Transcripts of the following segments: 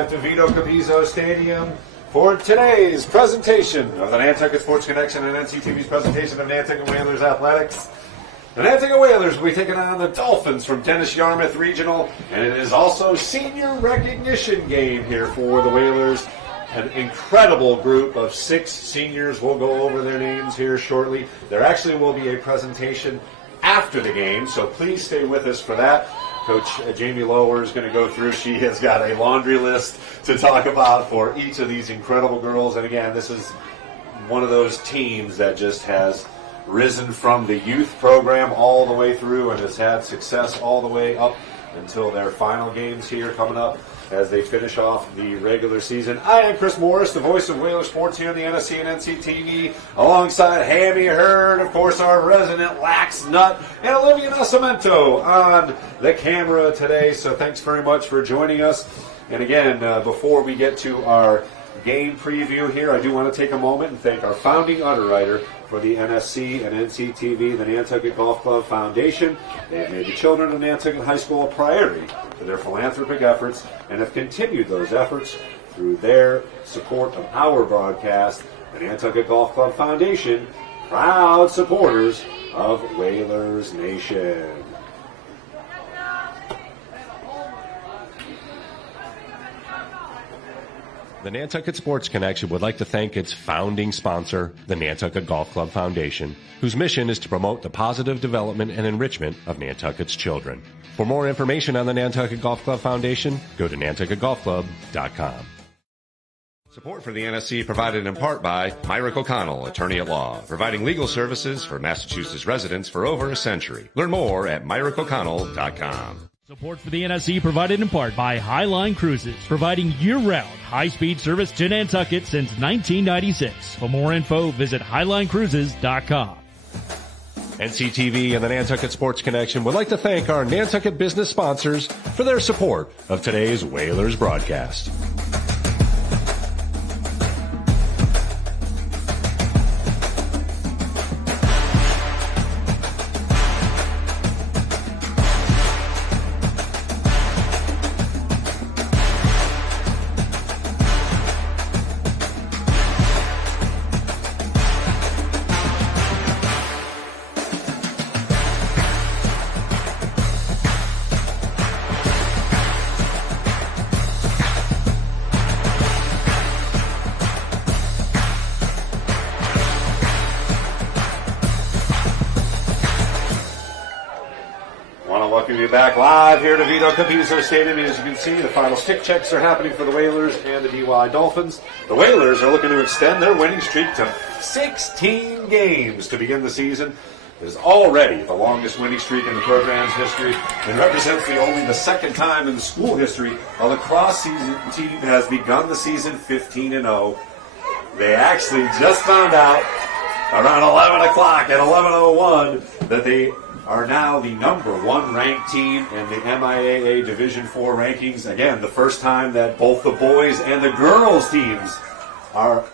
live to Vito Capizzo Stadium for today's presentation of the Nantucket Sports Connection and NCTV's presentation of Nantucket Whalers Athletics. The Nantucket Whalers will be taking on the Dolphins from Dennis-Yarmouth Regional, and it is also senior recognition game here for the Whalers. An incredible group of 6 seniors. We'll go over their names here shortly. There actually will be a presentation after the game, so please stay with us for that. Coach Jamie Lower is going to go through. She has got a laundry list to talk about for each of these incredible girls. And again, this is one of those teams that just has risen from the youth program all the way through and has had success all the way up until their final games here coming up as they finish off the regular season. I am Chris Morris, the voice of Whaler Sports here on the NSC and NCTV, alongside Hammy Hurd, of course, our resident Lax Nut, and Olivia Nascimento on the camera today. So thanks very much for joining us. And again, before we get to our game preview here, I do want to take a moment and thank our founding underwriter for the NSC and NCTV, the Nantucket Golf Club Foundation. They have made the children of Nantucket High School a priority for their philanthropic efforts and have continued those efforts through their support of our broadcast. The Nantucket Golf Club Foundation, proud supporters of Whalers Nation. The Nantucket Sports Connection would like to thank its founding sponsor, the Nantucket Golf Club Foundation, whose mission is to promote the positive development and enrichment of Nantucket's children. For more information on the Nantucket Golf Club Foundation, go to nantucketgolfclub.com. Support for the NSC provided in part by Myrick O'Connell, attorney at law, providing legal services for Massachusetts residents for over a century. Learn more at myrickoconnell.com. Support for the NSC provided in part by Highline Cruises, providing year-round high-speed service to Nantucket since 1996. For more info, visit HighlineCruises.com. NCTV and the Nantucket Sports Connection would like to thank our Nantucket business sponsors for their support of today's Whalers broadcast. Back live here to Vito Capizzo Stadium. As you can see, the final stick checks are happening for the Whalers and the DY Dolphins. The Whalers are looking to extend their winning streak to 16 games to begin the season. It is already the longest winning streak in the program's history and represents only the second time in the school history a lacrosse team has begun the season 15-0. They actually just found out around 11 o'clock at 11:01 that they are now the number 1 ranked team in the MIAA Division 4 rankings. Again, the first time that both the boys and the girls teams are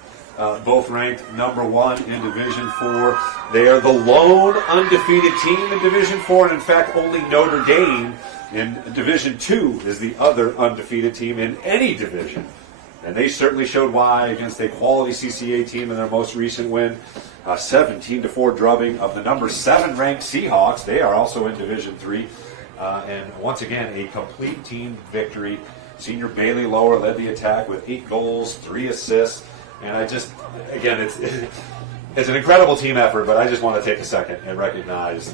both ranked number 1 in Division 4. They are the lone undefeated team in Division 4, and in fact, only Notre Dame in Division 2 is the other undefeated team in any division. And they certainly showed why against a quality CCA team in their most recent win. 17-4 drubbing of the number 7 ranked Seahawks. They are also in Division 3. And once again, a complete team victory. Senior Bailey Lower led the attack with 8 goals, 3 assists. And I just, again, it's an incredible team effort, but I just want to take a second and recognize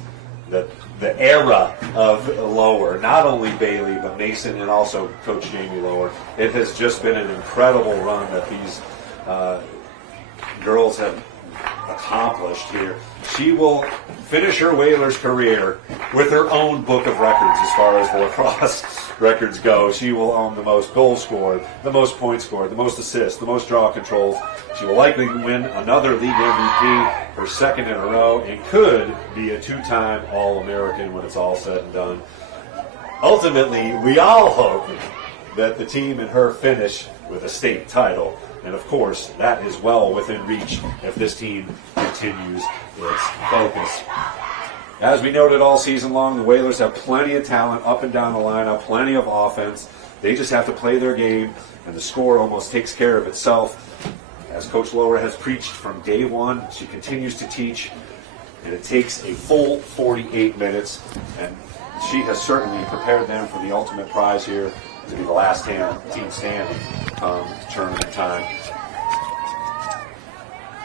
that the era of Lower, not only Bailey, but Mason and also Coach Jamie Lower, it has just been an incredible run that these girls have accomplished here. She will finish her Whalers career with her own book of records as far as the lacrosse records go. She will own the most goals scored, the most points scored, the most assists, the most draw controls. She will likely win another league MVP, her second in a row, and could be a 2-time All-American when it's all said and done. Ultimately, we all hope that the team and her finish with a state title. And of course, that is well within reach if this team continues its focus. As we noted all season long, the Whalers have plenty of talent up and down the lineup, plenty of offense. They just have to play their game and the score almost takes care of itself. As Coach Lower has preached from day one, she continues to teach, and it takes a full 48 minutes, and she has certainly prepared them for the ultimate prize here, to be the last team standing come tournament time.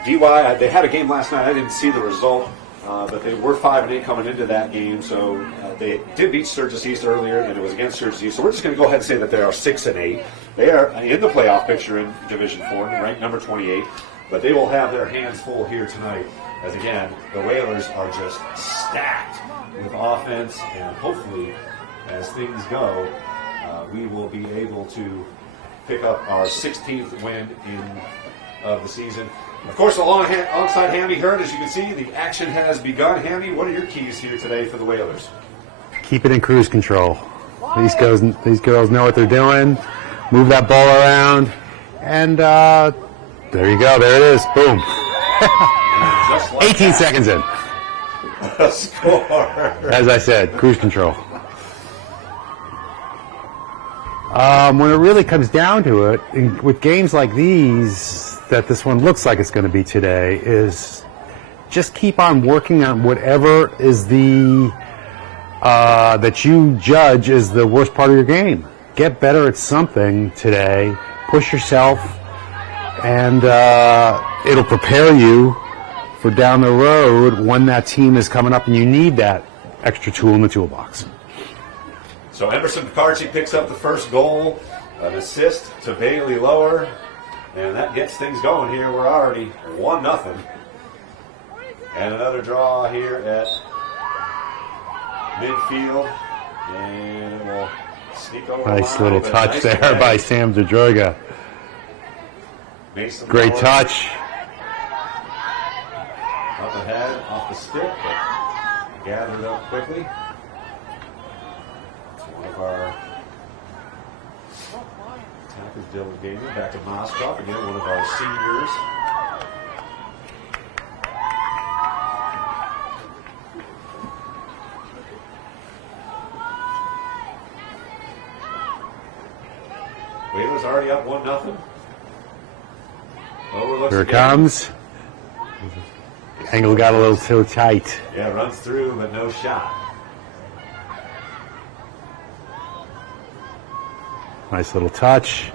DY, they had a game last night. I didn't see the result, but they were 5-8 coming into that game, so they did beat Sturgis East earlier, and it was against Sturgis East. So we're just going to go ahead and say that they are 6-8. They are in the playoff picture in Division 4, ranked number 28, but they will have their hands full here tonight, as again, the Whalers are just stacked with offense, and hopefully, as things go, we will be able to pick up our 16th win of the season. Of course, alongside Hammy Hurd, as you can see, the action has begun. Hammy, what are your keys here today for the Whalers? Keep it in cruise control. These girls know what they're doing. Move that ball around, and there you go. There it is. Boom. Like 18 seconds in. A score. As I said, cruise control. When it really comes down to it, with games like these, that this one looks like it's going to be today, is just keep on working on whatever is the that you judge is the worst part of your game. Get better at something today. Push yourself, and it'll prepare you for down the road when that team is coming up and you need that extra tool in the toolbox. So Emerson Picarchi picks up the first goal, an assist to Bailey Lower, and that gets things going here. We're already 1-0. And another draw here at midfield, and it will sneak over. Nice little touch nice there by Sam DeDroga. Great touch. Up ahead, off the stick, but gathered up quickly. It's one of our attackers, Dylan Gamer, back to Moskov, again, one of our seniors. Whalers already up 1-0. Here it comes. Angle got a little too tight. Yeah, runs through, but no shot. Nice little touch.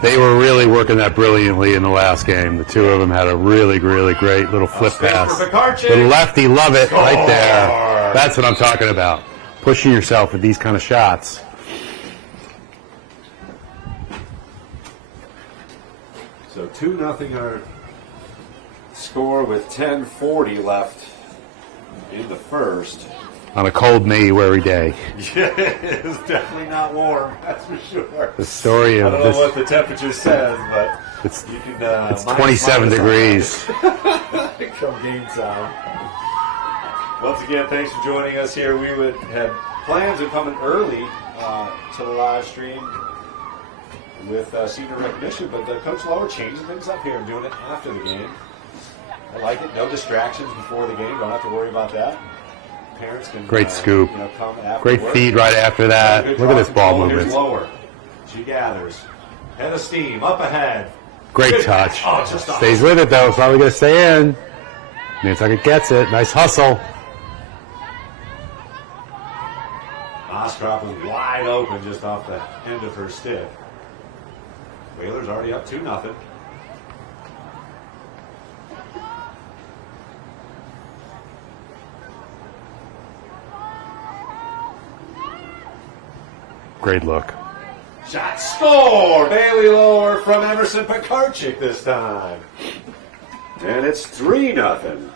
They were really working that brilliantly in the last game. The two of them had a really, really great little flip pass. The lefty, love it right there. That's what I'm talking about. Pushing yourself with these kind of shots. So 2-0 our score with 10:40 left in the first. On a cold May-weary day. Yeah, it's definitely not warm, that's for sure. The story of I don't know what the temperature says, but you can. It's 27 degrees. Come game time. Once again, thanks for joining us here. We had plans of coming early to the live stream with senior recognition, but Coach Lower changing things up here and doing it after the game. I like it. No distractions before the game. Don't have to worry about that. Parents can great scoop. Come after great work. Feed right after that. Look at this ball movement. Here's Lower. She gathers. Head of steam. Up ahead. Great touch. Oh, stays with it though. Probably going to stay in. Nantucket gets it. Nice hustle. Ostrop was wide open just off the end of her stick. Whalers already up 2-0. Great look. Shot score! Bailey Lower from Emerson Picarchik this time. And it's 3-0.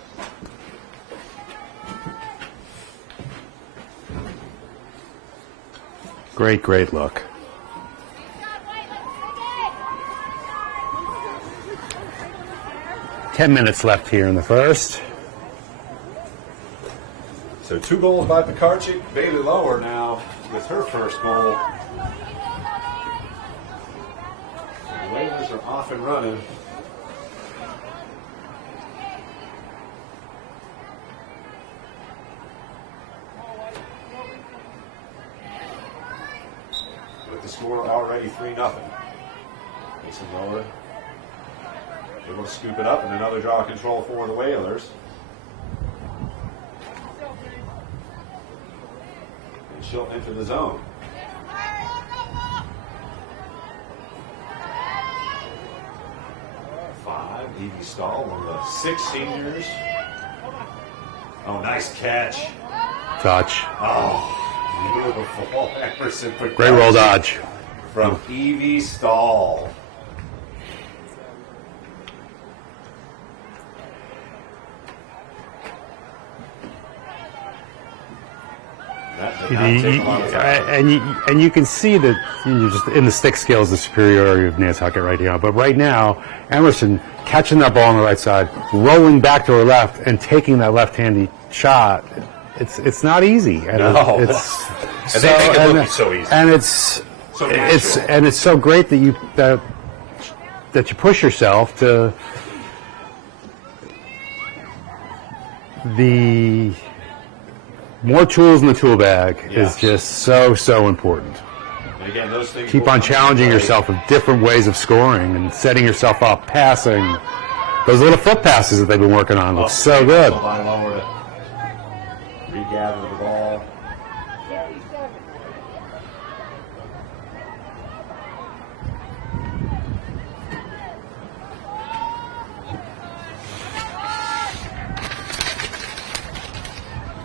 Great, great look. Ten minutes left here in the first. So 2 goals by Picarchik. Bailey Lower now with her first goal. The Whalers are off and running. With the score already 3-0. Mason Lower able to scoop it up, and another draw control for the Whalers. And she'll enter the zone. Five, Evie Stahl, one of the 6 seniors. Oh, nice catch. Touch. Oh, beautiful. Emerson. Great roll dodge. From Evie Stahl. And you can see that you're just in the stick skills, the superiority of Nantucket right now. But right now, Emerson catching that ball on the right side, rolling back to her left, and taking that left-handed shot. It's not easy. And no. It's and they make it look so easy. And it's so great that you push yourself to the more tools in the tool bag is just so important. And again, those things keep on challenging yourself with different ways of scoring and setting yourself up, passing. Those little foot passes that they've been working on look so good. Lower to regather the ball.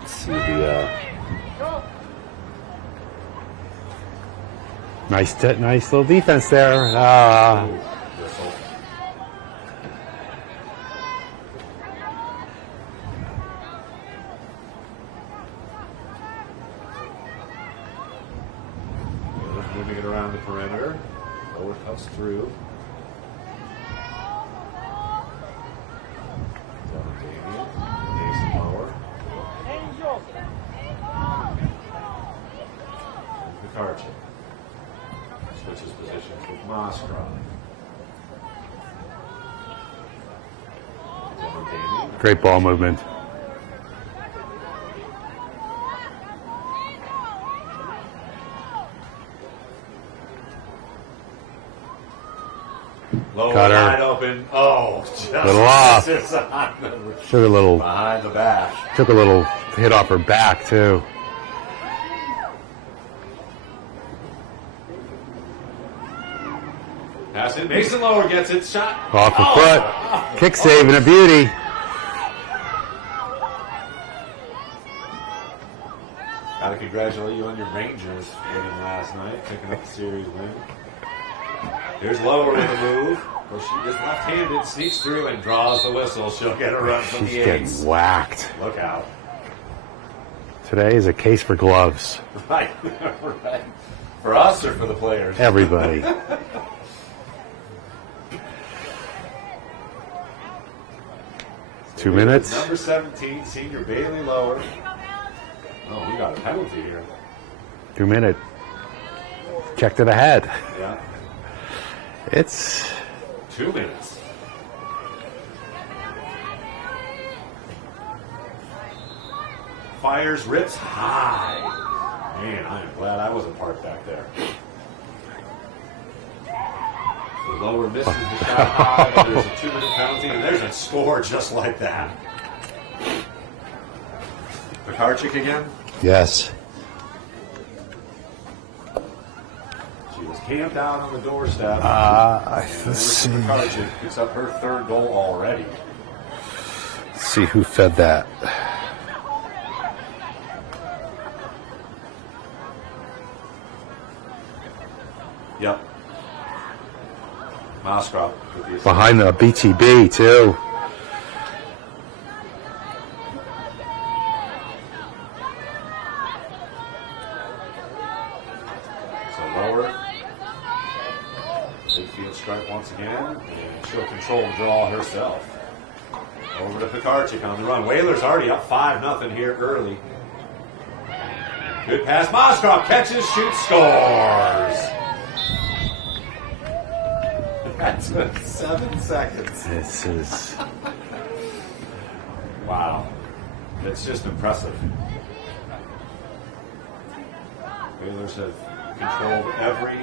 See the nice little defense there. Moving it around the perimeter. Lower cuts through. Mason Lower. Picarchi. Switches positions with Moskrow. Great ball movement. Lower Got her. wide open. Oh, just little off. Took a little behind the back. Took a little hit off her back too. Pass it. Mason Lower gets it. Shot. Off the foot. Kick save and a beauty. Gotta congratulate you on your Rangers winning last night, picking up the series win. Here's Lower in the move. Of course, she is left-handed, sneaks through and draws the whistle. She'll get a run from She's the getting ace. whacked. Look out. Today is a case for gloves. Right. Right. For us or for the players? Everybody. Two minutes. Number 17, senior Bailey Lower. Oh, we got a penalty here. 2 minutes. Check to the head. Yeah. It's 2 minutes. Fires, rips high. Man, I am glad I wasn't parked back there. The Lower misses the shot high. There's a 2-minute penalty, and there's a score just like that. Picarchik again? yes. She was camped out on the doorstep. Let's see. Picarchik picks up her 3rd goal already. Let's see who fed that. Yep. Moskrow with the assist. Behind the BTB too. So Lower. Midfield strike once again, and she'll control the draw herself. Over to Picarchik on the run. Whalers already up 5-0 here early. Good pass. Moskrow catches, shoots, scores. That took 7 seconds. This is Wow. It's just impressive. Whalers have controlled every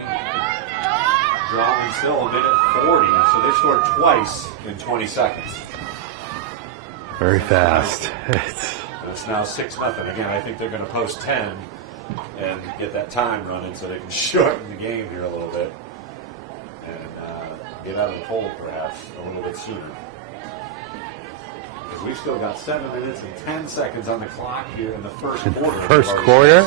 drawing still a minute 40, so they've scored twice in 20 seconds. Very fast. It's now 6-0. Again, I think they're going to post 10 and get that time running so they can shorten the game here a little bit and get out of the cold perhaps a little bit sooner. Because we've still got 7 minutes and 10 seconds on the clock here in the first quarter. First quarter?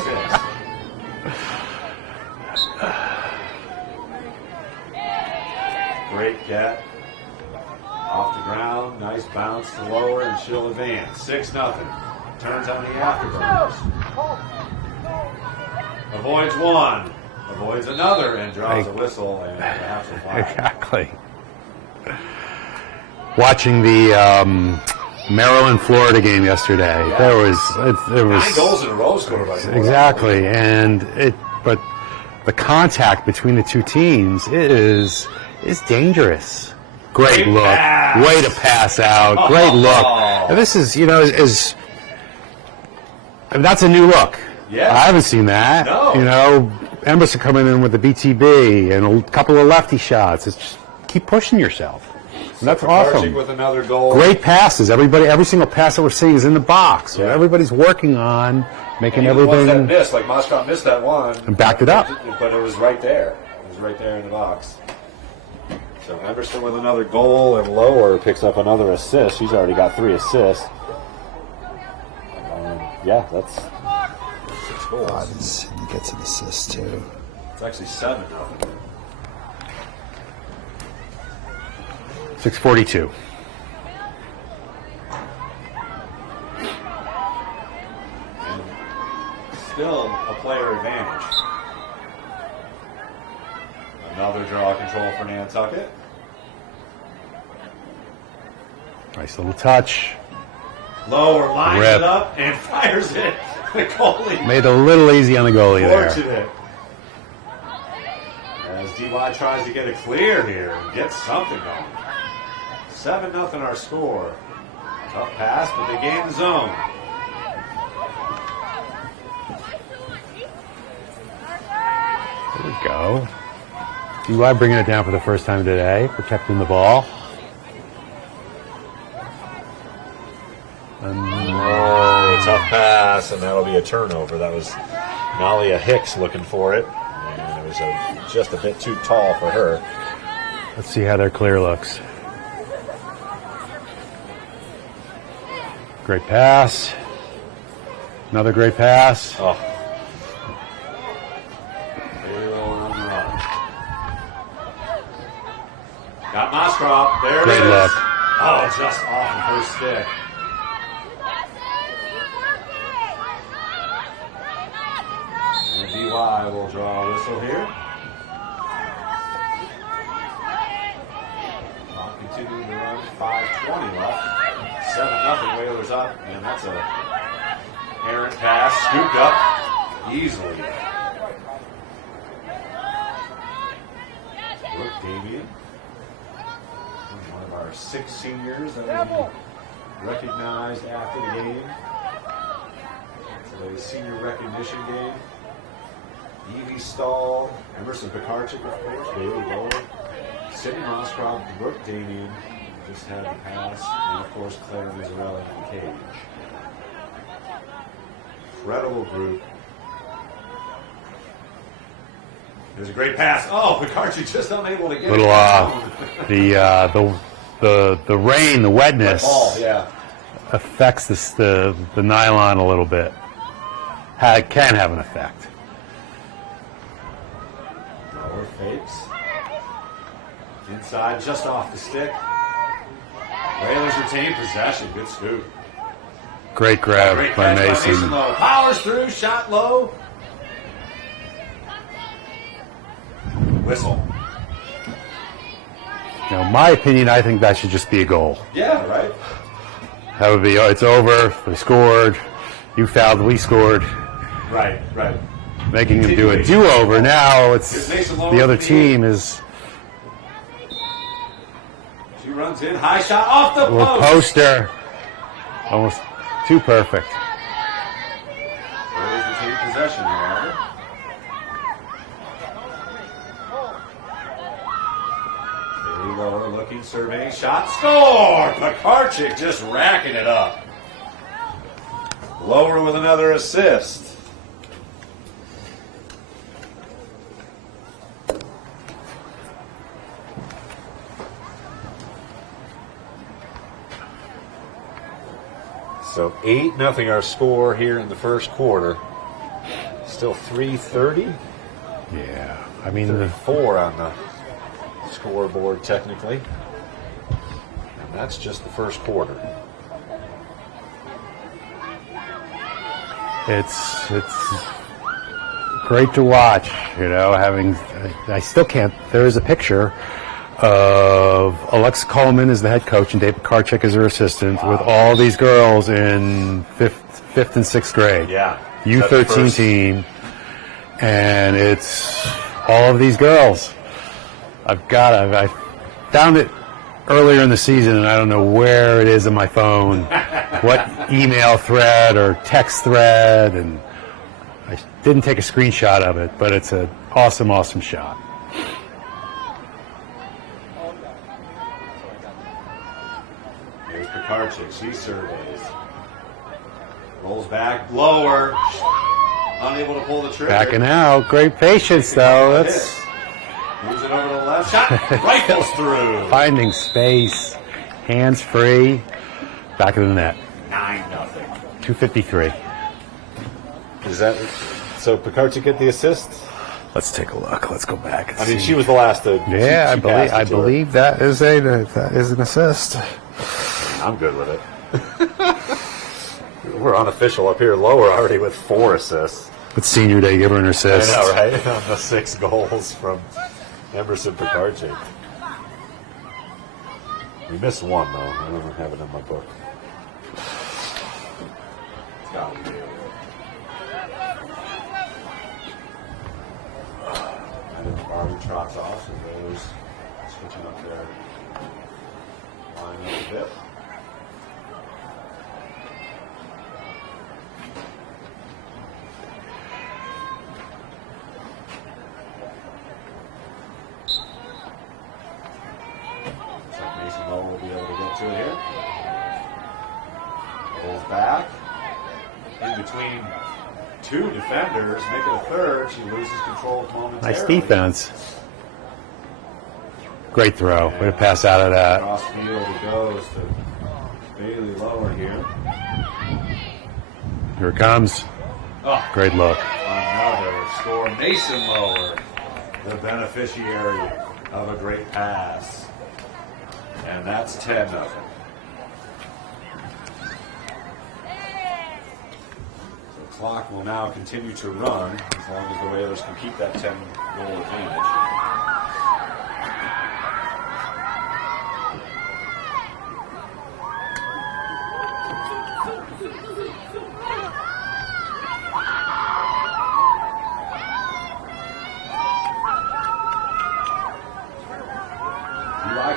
Great get. Off the ground, nice bounce to lower, and she'll advance. 6-0. Turns on the afterburners. Avoids one, avoids another, and draws a whistle, and perhaps a flag. Exactly. Watching the Maryland-Florida game yesterday, there was 9 goals in a row scored by Florida. Exactly, but the contact between the two teams is dangerous. Great look. Pass. Way to pass out. Great look. And this is, that's a new look. Yeah. I haven't seen that. No. Emerson coming in with the BTB and a couple of lefty shots. It's just keep pushing yourself. And that's awesome. With another goal. Great passes. Every single pass that we're seeing is in the box. So everybody's working on making everything. That miss, like Moskov missed that one. And backed it up. But it was right there. It was right there in the box. So Emerson with another goal, and Lower picks up another assist. She's already got 3 assists. That's 6 goals. He gets an assist too. It's actually 7-0. 6:42. And still a player advantage. Another draw control for Nantucket. Nice little touch. Lower lines Rip. it up and fires it. The goalie. Made it a little easy on the goalie there. Fortunate. As DY tries to get a clear here and get something going. 7-0 our score. Tough pass, but they gain the zone. There we go. DY bringing it down for the first time today, protecting the ball. Tough pass, and that'll be a turnover. That was Nalia Hicks looking for it, and it was just a bit too tall for her. Let's see how their clear looks. Great pass. Another great pass. Oh. On the run. Got Moskov. There it is. Great look. Oh, just off of her stick. And DY will draw a whistle here. Clock continuing to run. 5:20 left. 7-0 Whalers up, and that's a errant pass, scooped up easily. Brooke Damien, one of our 6 seniors that we recognized after the game. Today's senior recognition game. Evie Stahl, Emerson Pekarczyk, of course, Bailey Bowen, Sydney Moskov, Brooke Damien. Just had the pass, and of course Claire Mazzarelli in the cage. Incredible group. There's a great pass. Oh, Pekarczyk just unable to get Little the rain, the wetness affects the nylon a little bit. Can have an effect. Lower fakes. Inside, just off the stick. Whalers retain possession. Good scoop. Great grab Great by catch Mason. Lowe. Powers through, shot low. Whistle. Now, in my opinion, I think that should just be a goal. Yeah, right. That would be, it's over, they scored, you fouled, we scored. Right. Making them do a do-over. Now it's the other team is... She runs in, high shot off the Little post. poster. Almost too perfect. Whalers retain possession, however. lower, looking, surveying, shot, score! Pekarczyk just racking it up. Lower with another assist. So 8-0 our score here in the first quarter. Still 3:30. Yeah, I mean, 34 on the scoreboard technically. And that's just the first quarter. it's great to watch, you know, I still can't, there is a picture of Alexa Coleman as the head coach and Dave Pekarczyk as her assistant with all these girls in fifth and sixth grade. Yeah. U13 team. And it's all of these girls. I found it earlier in the season, and I don't know where it is in my phone, what email thread or text thread, and I didn't take a screenshot of it, but it's an awesome, awesome shot. Here's Pekarczyk. She surveys. Rolls back, lower. Unable to pull the trigger. Backing out. Great patience, though. That's moves it over to the left. Shot rifles through. finding space. Hands free. Back of the net. 9-0. 253. Is that so? Pekarczyk get the assist? Let's take a look. Let's go back. And I mean, see. she was the last to. Yeah, she passed I it to her. believe that is an assist. I'm good with it. We're unofficial up here lower already with 4 assists. But senior day, give her an assist. I know, right? On the 6 goals from Emerson Pekarczyk. We missed 1, though. I don't have it in my book. It's got to be able and then Barbie trots off, so there's switching up there. Line up a bit. Will be able to get to it here. Pulls back. In between 2 defenders, make it a third. She loses control momentarily. Nice defense. Great throw. Way to pass out of that. Cross field it goes to Bailey lower here. Here it comes. Oh, Great look. another score. Mason Lower, the beneficiary of a great pass. And that's 10-0. The clock will now continue to run as long as the Whalers can keep that 10-goal advantage.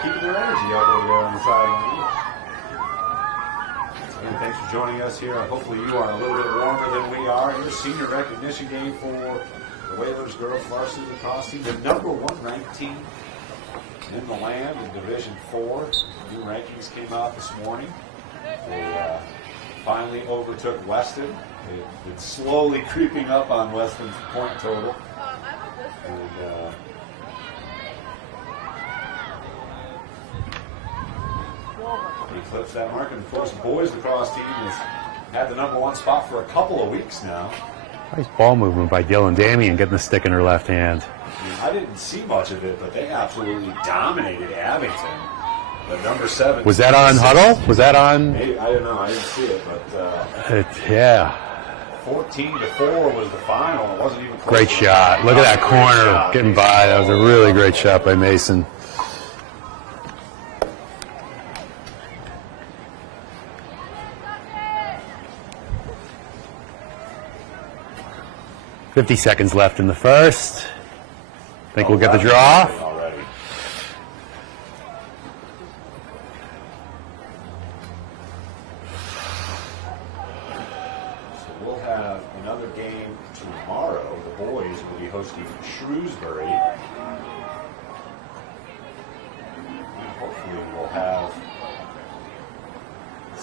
Keeping their energy up over there on the sideline. Again, thanks for joining us here. Hopefully you are a little bit warmer than we are. Your senior recognition game for the Whalers girls varsity lacrosse team, the #1 ranked team in the land in Division 4. New rankings came out this morning. They finally overtook Weston. They've been slowly creeping up on Weston's point total. And eclipse that mark, and of course the boys lacrosse team has had the #1 spot for a couple of weeks now. Nice ball movement by Dylan Damian, getting the stick in her left hand. I didn't see much of it, but they absolutely dominated Abington. The #7. Was that on Huddle? Was that on? Maybe, I don't know. I didn't see it, but Yeah. 14-4 was the final. It wasn't even close. Great shot. Look at that corner getting by. That was a really great shot by Mason. $50 seconds left in the first. Think we'll get the draw. Already. So we'll have another game tomorrow. The boys will be hosting Shrewsbury.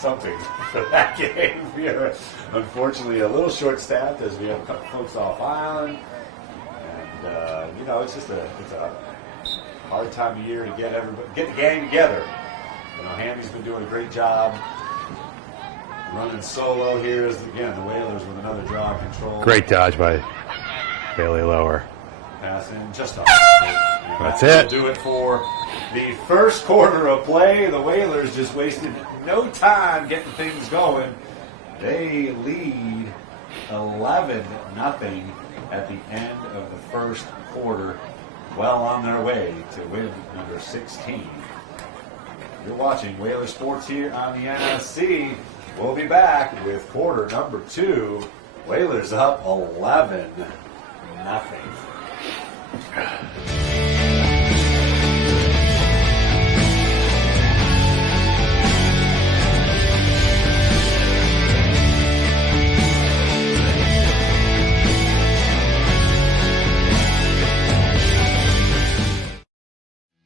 something for that game. We are unfortunately a little short-staffed as we have a couple folks off island. And, you know, it's a hard time of year to get the gang together. You know, Hammy's been doing a great job running solo here. Again, the Whalers with another draw control. Great dodge by Bailey Lower. Pass in just off. That's it. Do it for the first quarter of play. The Whalers just wasted no time getting things going. They lead 11-0 at the end of the first quarter. Well on their way to win number 16. You're watching Whaler Sports here on the NSC. We'll be back with quarter number 2. Whalers up 11-0.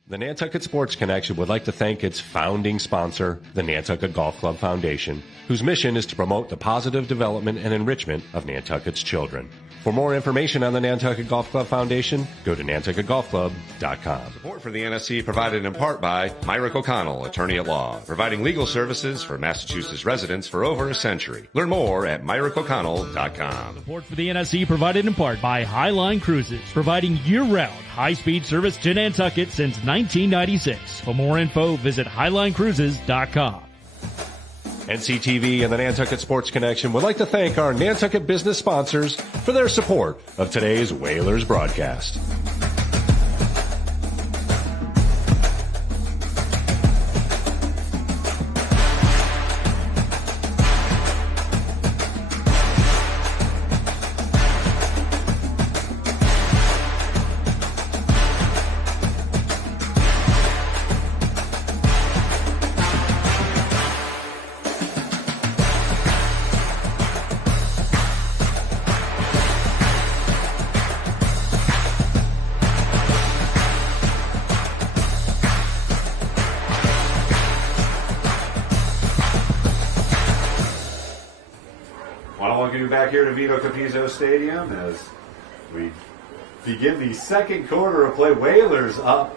The Nantucket Sports Connection would like to thank its founding sponsor, the Nantucket Golf Club Foundation, whose mission is to promote the positive development and enrichment of Nantucket's children. For more information on the Nantucket Golf Club Foundation, go to nantucketgolfclub.com. Support for the NSC provided in part by Myrick O'Connell, attorney at law, providing legal services for Massachusetts residents for over a century. Learn more at myrickoconnell.com. Support for the NSC provided in part by Highline Cruises, providing year-round high-speed service to Nantucket since 1996. For more info, visit highlinecruises.com. NCTV and the Nantucket Sports Connection would like to thank our Nantucket business sponsors for their support of today's Whalers broadcast. Back here to Vito Capizzo Stadium as we begin the second quarter of play. Whalers up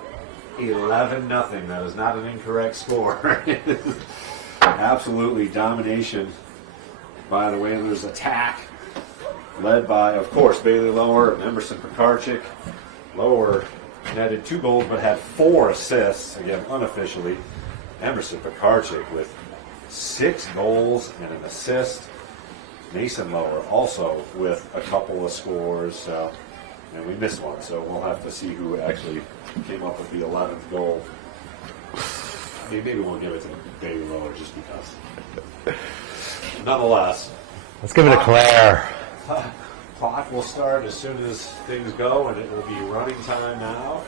11-0. That is not an incorrect score. Absolutely domination by the Whalers attack, led by, of course, Bailey Lower and Emerson Pekarczyk. Lower netted 2 goals but had 4 assists, again unofficially. Emerson Pekarczyk with 6 goals and an assist. Mason Lower also with a couple of scores, and we missed one, so we'll have to see who actually came up with the 11th goal. I mean, maybe we'll give it to Bailey Lower just because. Nonetheless, let's give it to Claire. Clock will start as soon as things go, and it will be running time now,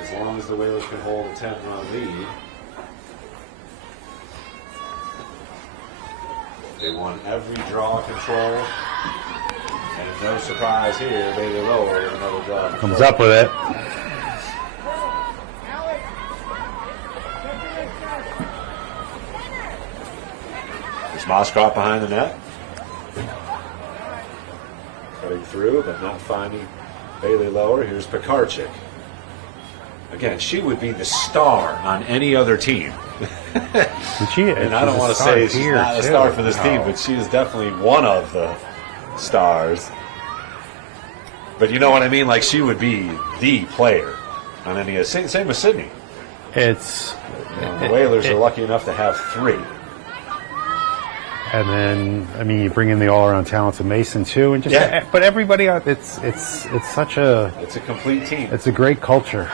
as long as the Whalers can hold a 10-run lead. They won every draw control, and no surprise here, Bailey Lower with another draw control. Comes up with it. There's Moskop behind the net. Cutting through, but not finding Bailey Lower. Here's Pekarczyk. Again, she would be the star on any other team. And I don't want to say she's not a star for this team, but she is definitely one of the stars. But you know what I mean? Like, she would be the player on any. Same with Sydney. It's the Whalers are lucky enough to have 3. And then, I mean, you bring in the all-around talents of Mason too, and just but everybody, it's such a complete team. It's a great culture.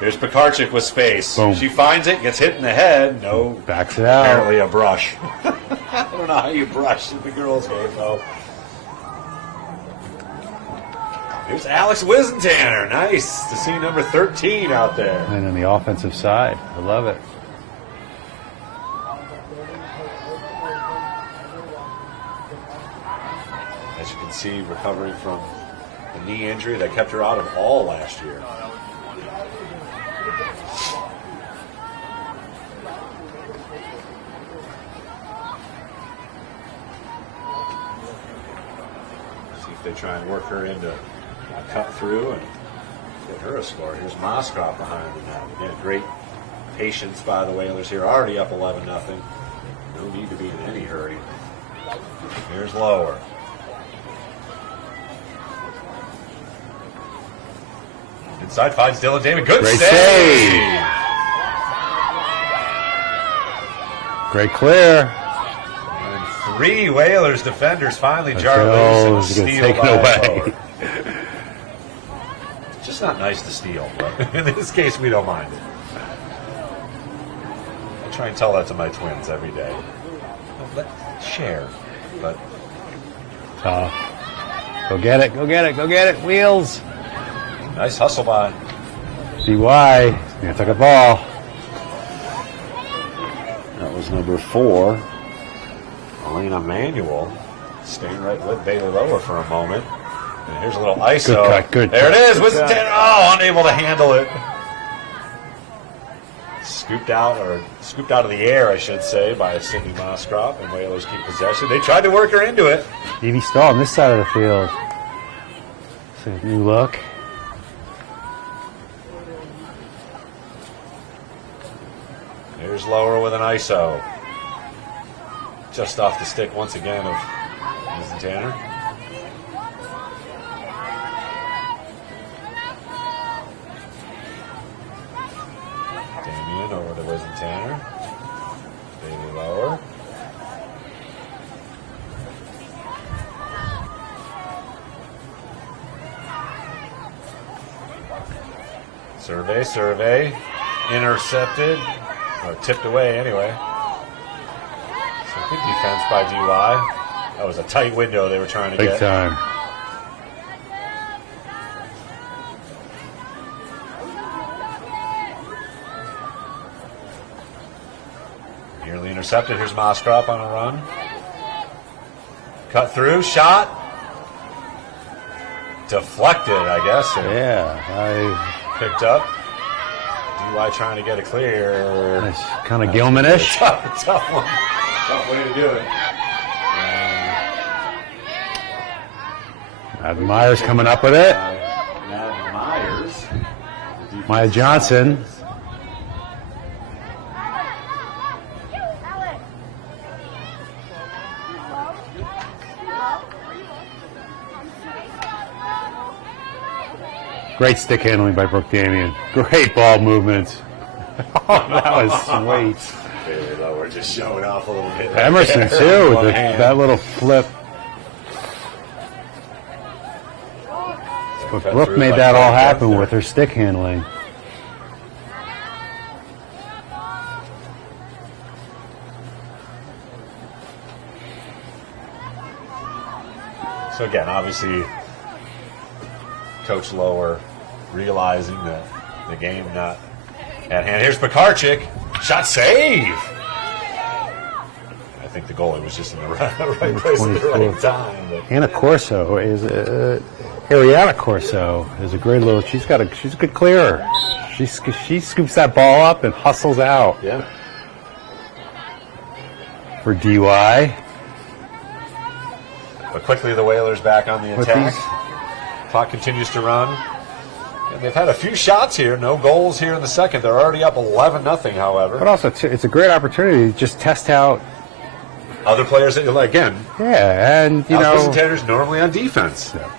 Here's Pekarczyk with space. Boom. She finds it, gets hit in the head. No, backs it out. Apparently a brush. I don't know how you brush in the girls' game, though. Here's Alex Wisentanner. Nice to see number 13 out there. And on the offensive side, I love it. As you can see, recovering from a knee injury that kept her out of all last year. if they try and work her into a cut through and get her a score. Here's Moscrop behind the net. Again, great patience by the Whalers here. Already up 11-0. No need to be in any hurry. Here's Lower. Inside finds Dylan Damon. Good Great save. Great clear. And 3 Whalers defenders finally jar loose and steal by Lower. It's just not nice to steal, but in this case, we don't mind it. I try and tell that to my twins every day. Let's share, but Go get it, go get it, go get it. Wheels. nice hustle by. DY. Nantucket ball. That was number 4. Elena Manuel staying right with Bailey Lower for a moment. And here's a little ISO. Good cut, good there cut. it is. Wisconsin. Oh, unable to handle it. Scooped out of the air, I should say, by Sydney Moscrop, and Whalers keep possession. They tried to work her into it. Evie Stahl on this side of the field. See a new look. Here's Lower with an ISO. Just off the stick once again of Tanner. Damien over to Tanner. Bailey Lower. Survey. Intercepted. Or tipped away anyway. So good defense by DY. That was a tight window they were trying to Big get. time. Nearly intercepted. Here's Moscrop on a run. Cut through. Shot. Deflected, I guess. Yeah. Picked up. DY trying to get it clear. Nice. Kind of Gilman-ish. Tough one. Tough way to do it. Myers coming up with it. Myers. Maya Johnson. Great stick handling by Brooke Damien. Great ball movement. Oh, that was sweet. Bailey Lower just showing off a little bit. Emerson, too, with that little flip. But Brooke made that all happen with her stick handling. So again, obviously, Coach Lower realizing that the game not at hand. Here's Pekarchik. Shot save. I think the goalie was just in the right place at the right time. But Anna Corso is Ariana Corso is a great little. She's a good clearer. She scoops that ball up and hustles out. yeah. For DY. But quickly the Whalers back on the attack. Clock continues to run. And they've had a few shots here. No goals here in the second. They're already up 11-0, however. But also, it's a great opportunity to just test out. Other players that you like, again. Yeah, and you know. Presentators normally on defense. Yeah.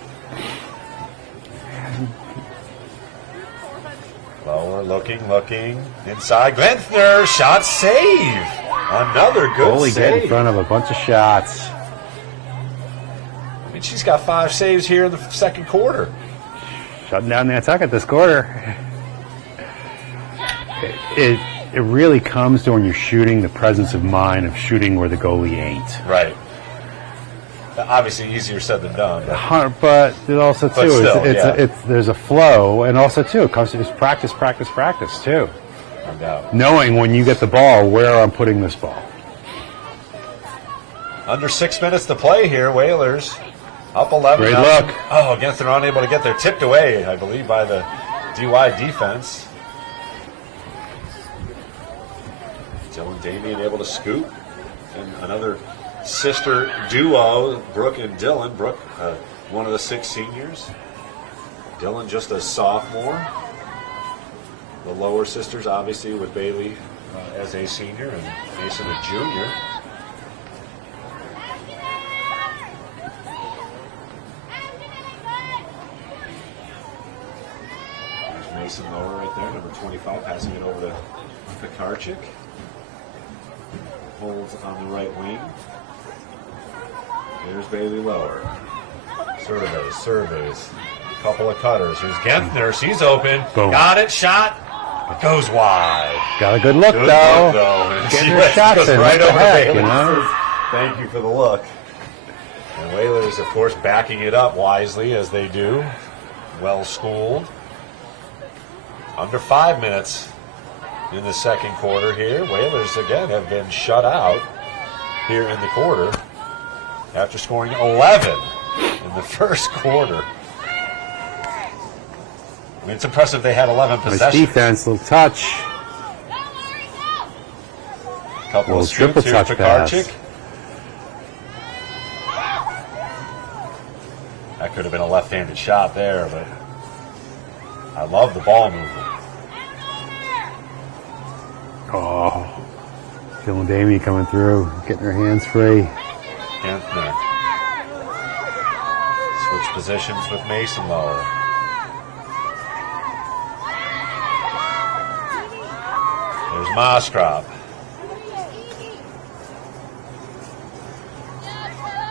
Lower, looking. Inside. Glenthner, shot save. Another good Goalie get in save. front of a bunch of shots. I mean, she's got 5 saves here in the second quarter. Shutting down Nantucket this quarter. It really comes to when you're shooting, the presence of mind of shooting where the goalie ain't. Right. Obviously easier said than done. But it also too, still, there's a flow, and also too, it comes to practice too. No doubt. Knowing when you get the ball where I'm putting this ball. Under 6 minutes to play here, Whalers up 11. Great look. Oh, against they're unable to get there. Tipped away, I believe, by the DY defense. Dylan Damien able to scoop. And another sister duo, Brooke and Dylan. Brooke, one of the 6 seniors. Dylan just a sophomore. The lower sisters, obviously, with Bailey as a senior and Mason a junior. There's Mason Lower right there, number 25, passing it over to Pekarczyk. Holds on the right wing. Here's Bailey Lower. Surveys. Couple of cutters. Here's Genthner. She's open. Boom. Got it. Shot. Goes wide. Got a good look, though. She Getting her shots goes in. right What the over heck, Bailey. you know? Thank you for the look. And Whalers, of course, backing it up wisely as they do. Well schooled. Under 5 minutes in the second quarter here. Whalers, again, have been shut out here in the quarter after scoring 11 in the first quarter. I mean, it's impressive they had 11 Nice possessions. defense, little touch. Couple Little of strips triple here, touch pass. Pekarczyk. That could have been a left-handed shot there, but I love the ball movement. Oh, Dylan Damien coming through, getting her hands free. Genthner. Switch positions with Mason Lower. There's Moskrop.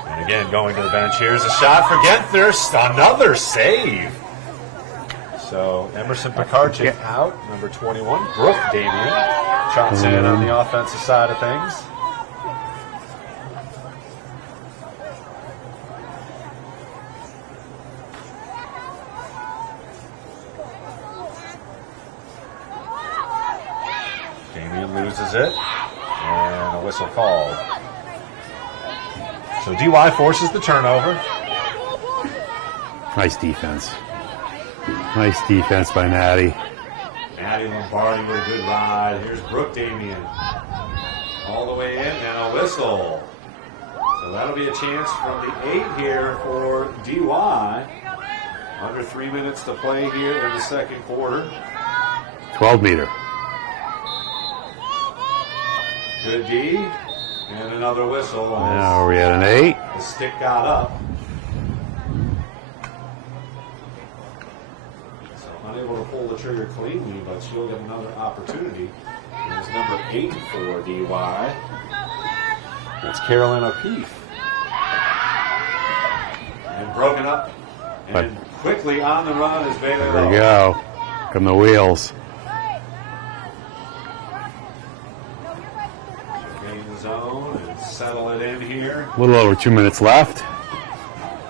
And again, going to the bench. Here's a shot for Genthner. Another save. So Emerson Pekarczyk out. Number 21, Brooke Damien, trots in on the offensive side of things. Damien loses it, and a whistle called. So DY forces the turnover. Nice defense. Nice defense by Natty. Maddie Lombardi with a good ride. Here's Brooke Damien. All the way in, and a whistle. So that'll be a chance from the 8 here for DY. Under 3 minutes to play here in the second quarter. 12-meter. Good D. And another whistle. Now we're at an 8. The stick got up. So unable to pull the trigger cleanly, but she'll get another opportunity. It is number 8 for DY. That's Carolyn O'Keefe. And broken up. And quickly on the run is Bailey Lowe. There we go. Come the wheels. Gain the zone and settle it in here. A little over 2 minutes left.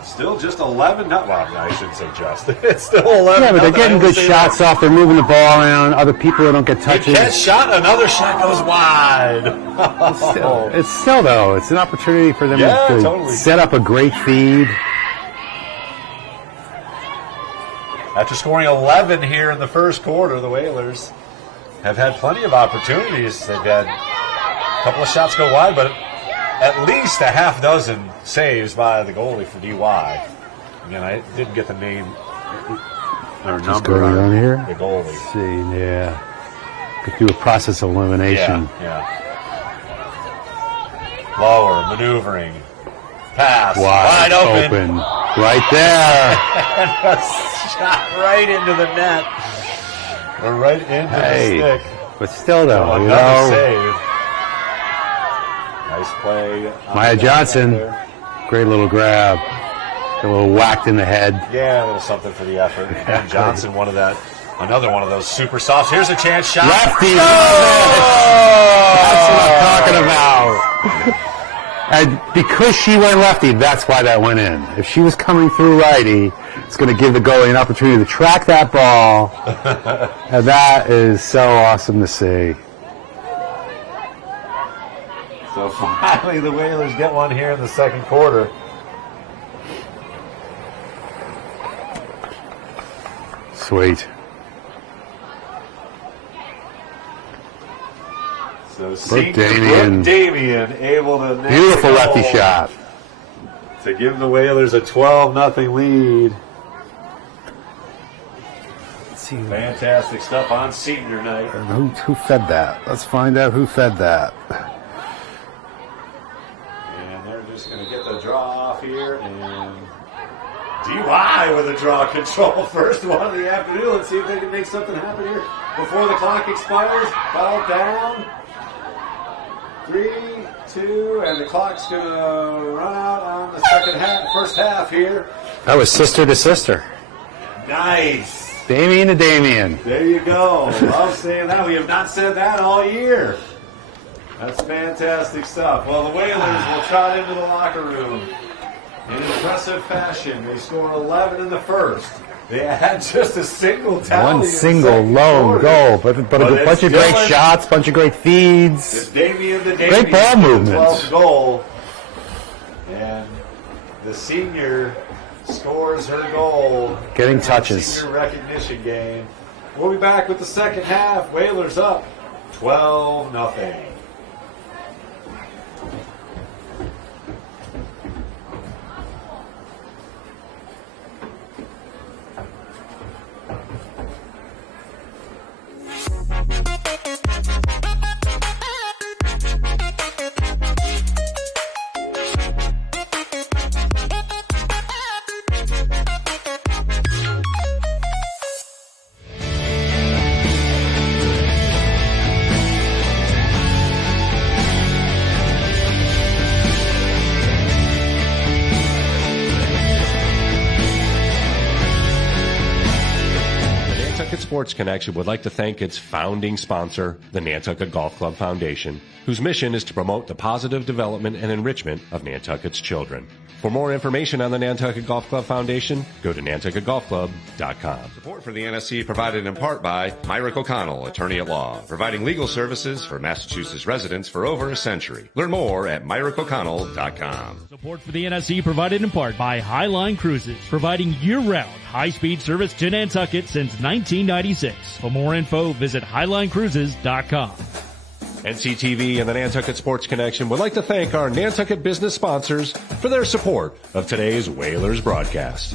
Still just 11. Well, I shouldn't say just. It's still 11. Yeah, but they're getting good Nothing. shots off. They're moving the ball around. Other people that don't get touches. Catch shot. Another shot goes wide. It's still, though, it's an opportunity for them to totally. set up a great feed. After scoring 11 here in the first quarter, the Whalers have had plenty of opportunities. They've had a couple of shots go wide, but at least a half dozen saves by the goalie for DY. Again, I didn't get the name or Just number going on here. the goalie. Let's see, yeah. Could do a process of elimination. Yeah. Lower, maneuvering. Pass. Wide open. Right there. And a shot right into the net. Or right into the stick. But still, though, you Another know, save. Nice play. on Maya the Johnson, there. great little grab. A little whacked in the head. Yeah, a little something for the effort. And Ben Johnson, another one of those super softs. Here's a chance shot. Lefty. Oh! That's what I'm talking about. And because she went lefty, that's why that went in. If she was coming through righty, it's going to give the goalie an opportunity to track that ball. And that is so awesome to see. So finally the Whalers get one here in the second quarter. Sweet. So Brooke Damien. Damien able to net Beautiful the lefty goal. shot. to give the Whalers a 12-0 lead. Let's see Fantastic stuff on senior night. who fed that. Let's find out who fed that. And they're just going to get the draw off here. And DY with a draw control. First one of the afternoon. Let's see if they can make something happen here before the clock expires. Foul down. 3, 2, and the clock's going to run out on the first half here. That was sister to sister. Nice. Damien to Damien. There you go. Love saying that. We have not said that all year. That's fantastic stuff. Well, the Whalers will trot into the locker room in impressive fashion. They score 11 in the first. They had just a single tally. One single lone goal, but a bunch of great shots, bunch of great feeds. It's Damien the Damien. Great ball movements. 12th goal. And the senior scores her goal. Getting touches. Senior recognition game. We'll be back with the second half. Whalers up 12-0. Sports Connection would like to thank its founding sponsor, the Nantucket Golf Club Foundation, whose mission is to promote the positive development and enrichment of Nantucket's children. For more information on the Nantucket Golf Club Foundation, go to nantucketgolfclub.com. Support for the NSC provided in part by Myrick O'Connell, attorney at law, providing legal services for Massachusetts residents for over a century. Learn more at myrickoconnell.com. Support for the NSC provided in part by Highline Cruises, providing year-round high-speed service to Nantucket since 1996. For more info, visit highlinecruises.com. NCTV and the Nantucket Sports Connection would like to thank our Nantucket business sponsors for their support of today's Whalers broadcast.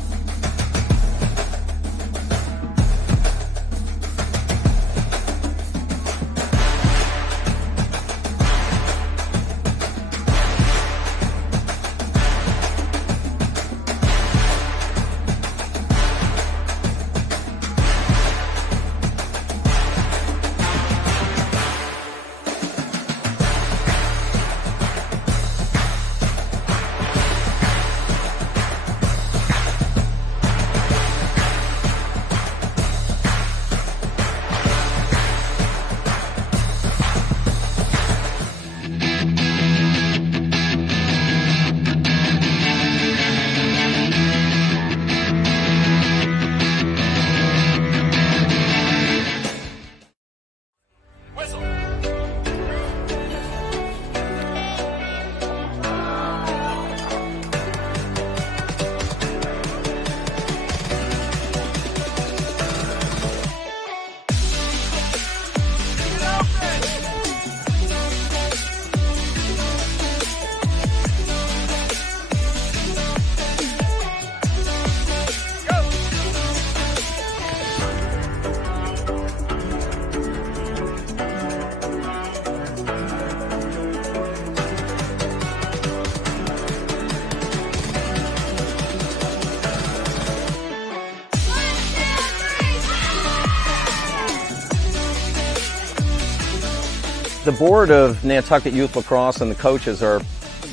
The board of Nantucket Youth Lacrosse and the coaches are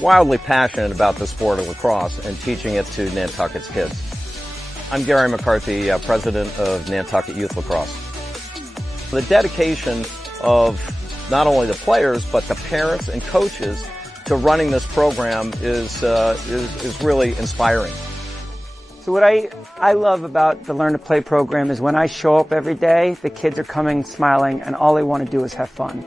wildly passionate about the sport of lacrosse and teaching it to Nantucket's kids. I'm Gary McCarthy, president of Nantucket Youth Lacrosse. The dedication of not only the players but the parents and coaches to running this program is really inspiring. So what I love about the Learn to Play program is when I show up every day, the kids are coming smiling and all they want to do is have fun.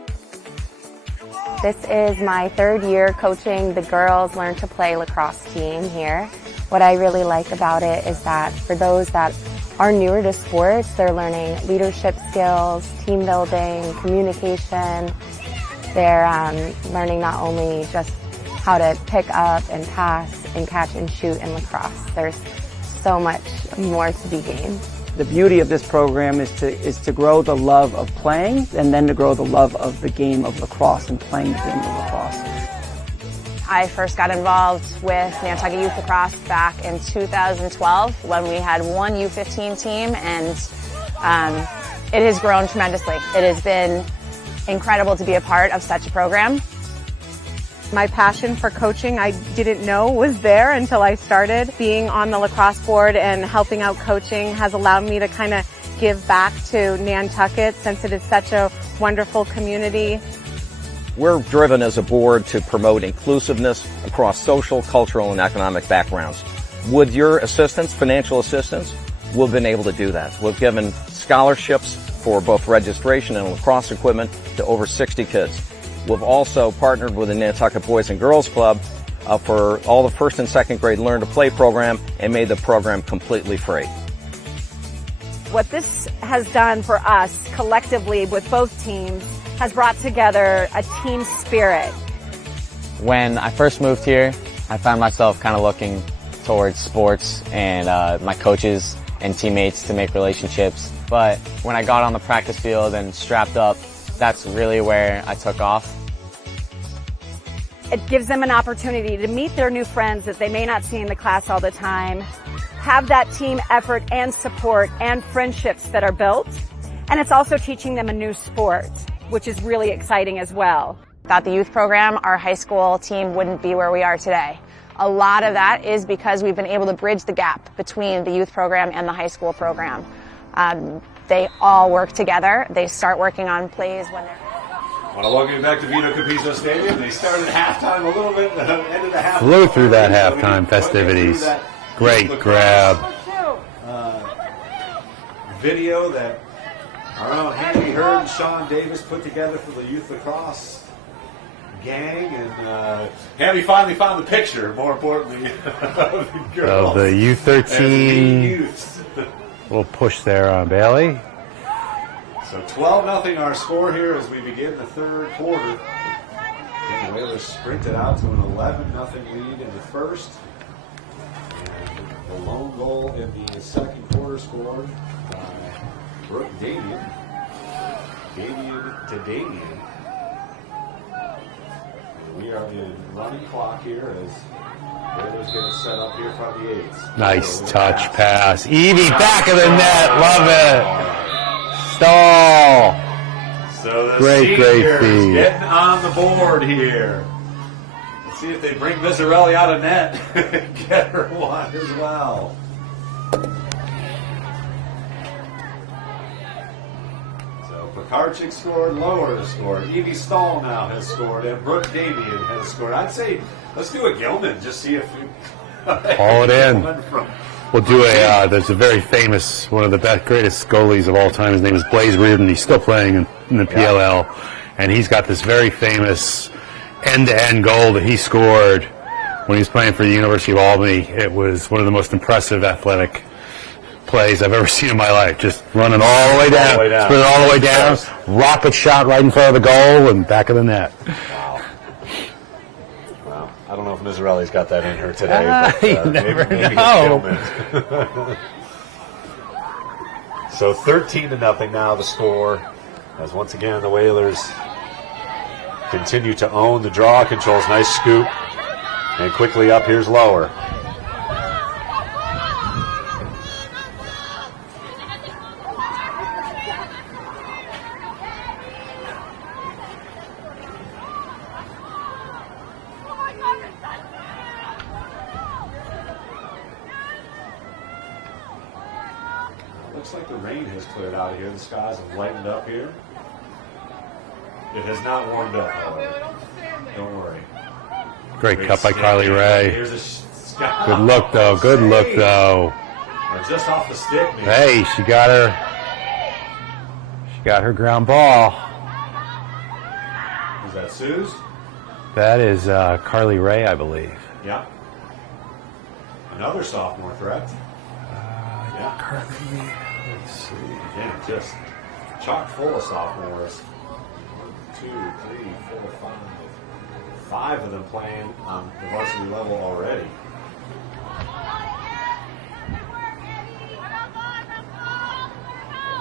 This is my third year coaching the girls Learn to Play lacrosse team here. What I really like about it is that for those that are newer to sports, they're learning leadership skills, team building, communication. They're learning not only just how to pick up and pass in catch and shoot in lacrosse. There's so much more to be gained. The beauty of this program is to grow the love of playing and then to grow the love of the game of lacrosse and playing the game of lacrosse. I first got involved with Nantucket Youth Lacrosse back in 2012 when we had one U15 team, and it has grown tremendously. It has been incredible to be a part of such a program. My passion for coaching, I didn't know was there until I started. Being on the lacrosse board and helping out coaching has allowed me to kind of give back to Nantucket since it is such a wonderful community. We're driven as a board to promote inclusiveness across social, cultural, and economic backgrounds. With your assistance, financial assistance, we've been able to do that. We've given scholarships for both registration and lacrosse equipment to over 60 kids. We've also partnered with the Nantucket Boys and Girls Club for all the first and second grade Learn to Play program and made the program completely free. What this has done for us collectively with both teams has brought together a team spirit. When I first moved here, I found myself kind of looking towards sports and my coaches and teammates to make relationships. But when I got on the practice field and strapped up, that's really where I took off. It gives them an opportunity to meet their new friends that they may not see in the class all the time, have that team effort and support and friendships that are built. And it's also teaching them a new sport, which is really exciting as well. Without the youth program, our high school team wouldn't be where we are today. A lot of that is because we've been able to bridge the gap between the youth program and the high school program. They all work together. They start working on plays when they're... I want to welcome you back to Vito Capizzo Stadium. They started halftime a little bit, ended the halftime. Flew through that halftime festivities. Great grab. Video that our own Handy Hurd and Sean Davis put together for the youth lacrosse gang, and Handy finally found the picture, more importantly, of the girls. Of the U13. Little push there on Bailey. So 12-0 our score here as we begin the third quarter. And the Whalers sprinted out to an 11-0 lead in the first. And the lone goal in the second quarter scored by Brooke Damien. Damien to Damien. And we are in running clock here as Whalers get it set up here from the eights. Nice touch pass. Evie back of the net. Love it. Stall. So the great seniors feed. Getting on the board here. Let's see if they bring Miserelli out of net. Get her one as well. So Pekarchik scored, Lower scored, Evie Stahl now has scored, and Brooke Damien has scored. I'd say let's do a Gilman, just see if we Haul it in. We'll do there's a very famous, one of the best, greatest goalies of all time. His name is Blaze Reardon. He's still playing in the PLL. And he's got this very famous end-to-end goal that he scored when he was playing for the University of Albany. It was one of the most impressive athletic plays I've ever seen in my life. Just running all the way down, spinning all the way down, rocket shot right in front of the goal and back of the net. I don't know if Miserelli's got that in her today. But, maybe know. So 13-0 now the score, as once again the Whalers continue to own the draw controls. Nice scoop, and quickly up. Here's Lower. Looks like the rain has cleared out of here. The skies have lightened up here. It has not warmed up, however. Don't worry. Great cut by Carly Ray. Here's a Good look, though. Good look, though. Just off the stick, maybe. Hey, she got her ground ball. Is that Sue's? That is Carly Ray, I believe. Yeah. Another sophomore, correct? Yeah. Carly. Let's see. Again, just chock full of sophomores. 1, 2, 3, 4, 5. 5 of them playing on the varsity level already.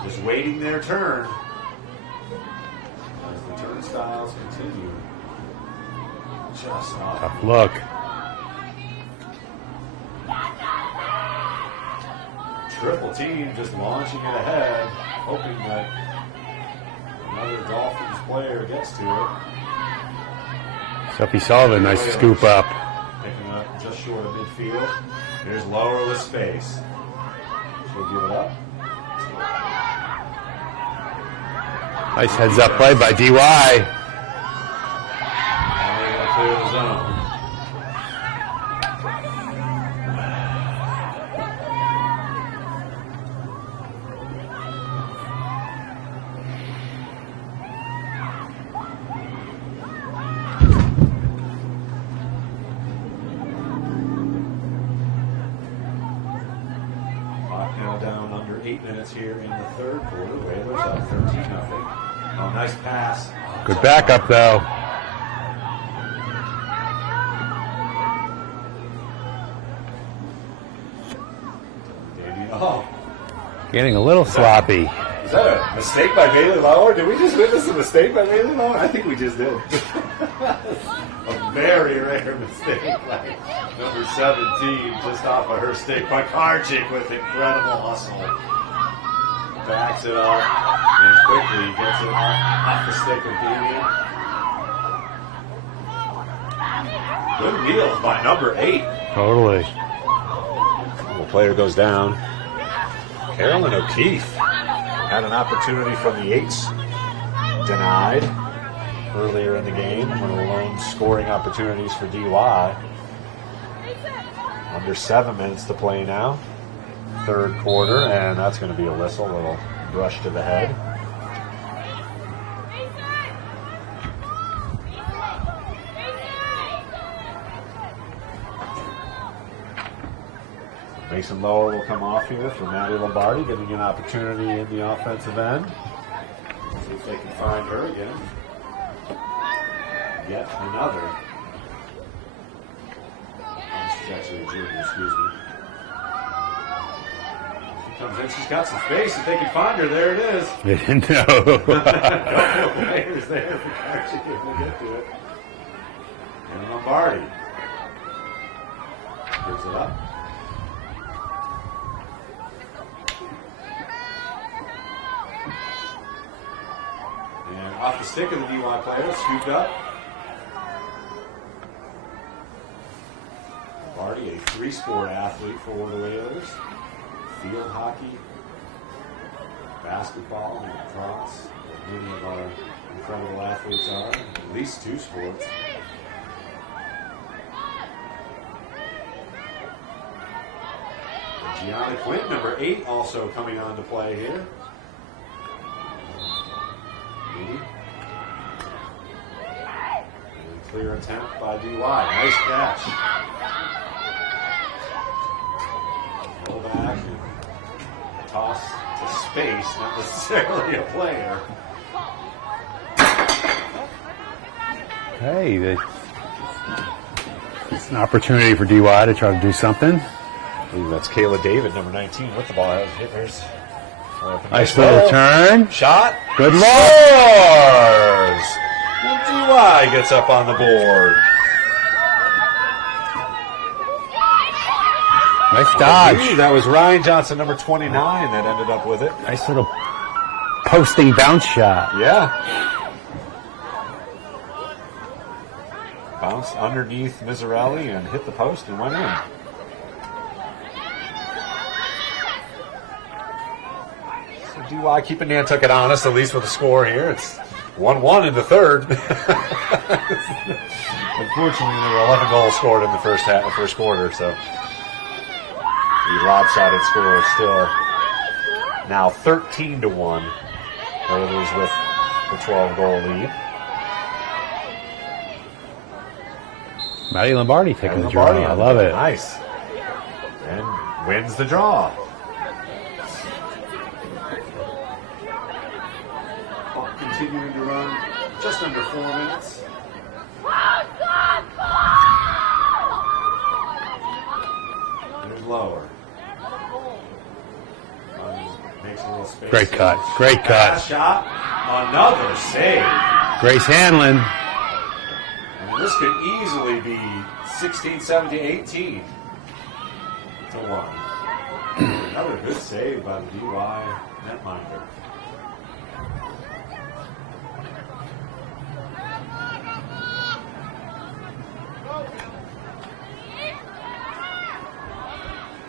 Just waiting their turn. As the turnstiles continue. Just off. Tough look. Triple team just launching it ahead, hoping that another Dolphins player gets to it. Sophie Sullivan, nice scoop up. Picking up just short of midfield. Here's lower with space. She'll give it up. Nice heads up play by DY. Now they're going to clear the zone. Clock now down under 8 minutes here in the third quarter. Whalers up 13-0. Oh, nice pass. Good backup though. Oh, Getting a little sloppy. is that a mistake by Bailey Lauer? Did we just witness a mistake by Bailey Lauer? I think we just did. A very rare mistake by number 17, just off of her stick by Karchik with incredible hustle. Backs it up and quickly gets it off the stick of Damian. Good wheels by number 8. Totally. The player goes down. Carolyn O'Keefe had an opportunity from the 8s. Denied earlier in the game. One of the lone scoring opportunities for DY. Under 7 minutes to play now. Third quarter, and that's going to be a whistle. A little brush to the head. Mason Lower will come off here for Maddie Lombardi, getting an opportunity in the offensive end. See if they can find her again. Yet another. Oh, she's actually a junior, excuse me. She comes in, she's got some space. If they can find her, there it is. They didn't know. Couple players there for Karchik if they get to it. And Lombardi gives it up. And off the stick of the DY player, scooped up. Lombardi, a 3-sport athlete for the Whalers. Field hockey, basketball, and lacrosse. Many of our incredible athletes are. At least 2 sports. And Gianna Quinn, number 8, also coming on to play here. And clear attempt by DY. Nice catch. Roll back and toss to space, not necessarily a player. Hey, it's an opportunity for DY to try to do something. I believe that's Kayla David, number 19, with the ball. There's nice little turn. Shot. Good Scores! And DY gets up on the board. Nice dodge. That was Ryan Johnson, number 29, that ended up with it. Nice little posting bounce shot. Yeah. Bounced underneath Miserelli and hit the post and went in. So DY keeping Nantucket honest, at least with the score here. It's 1-1 in the third. Unfortunately, there were 11 goals scored in the first quarter, so the lopsided score is still now 13-1. Whalers with the 12-goal lead. Maddie Lombardi taking the draw. I love it. Nice. And wins the draw. Continuing to run just under 4 minutes. There's Lower. Makes a little little space. Great cut. Great cut. Last shot. Another save. Grace Hanlon. I mean, this could easily be 16, 17, 18 to 1. Another good save by the DY netminder.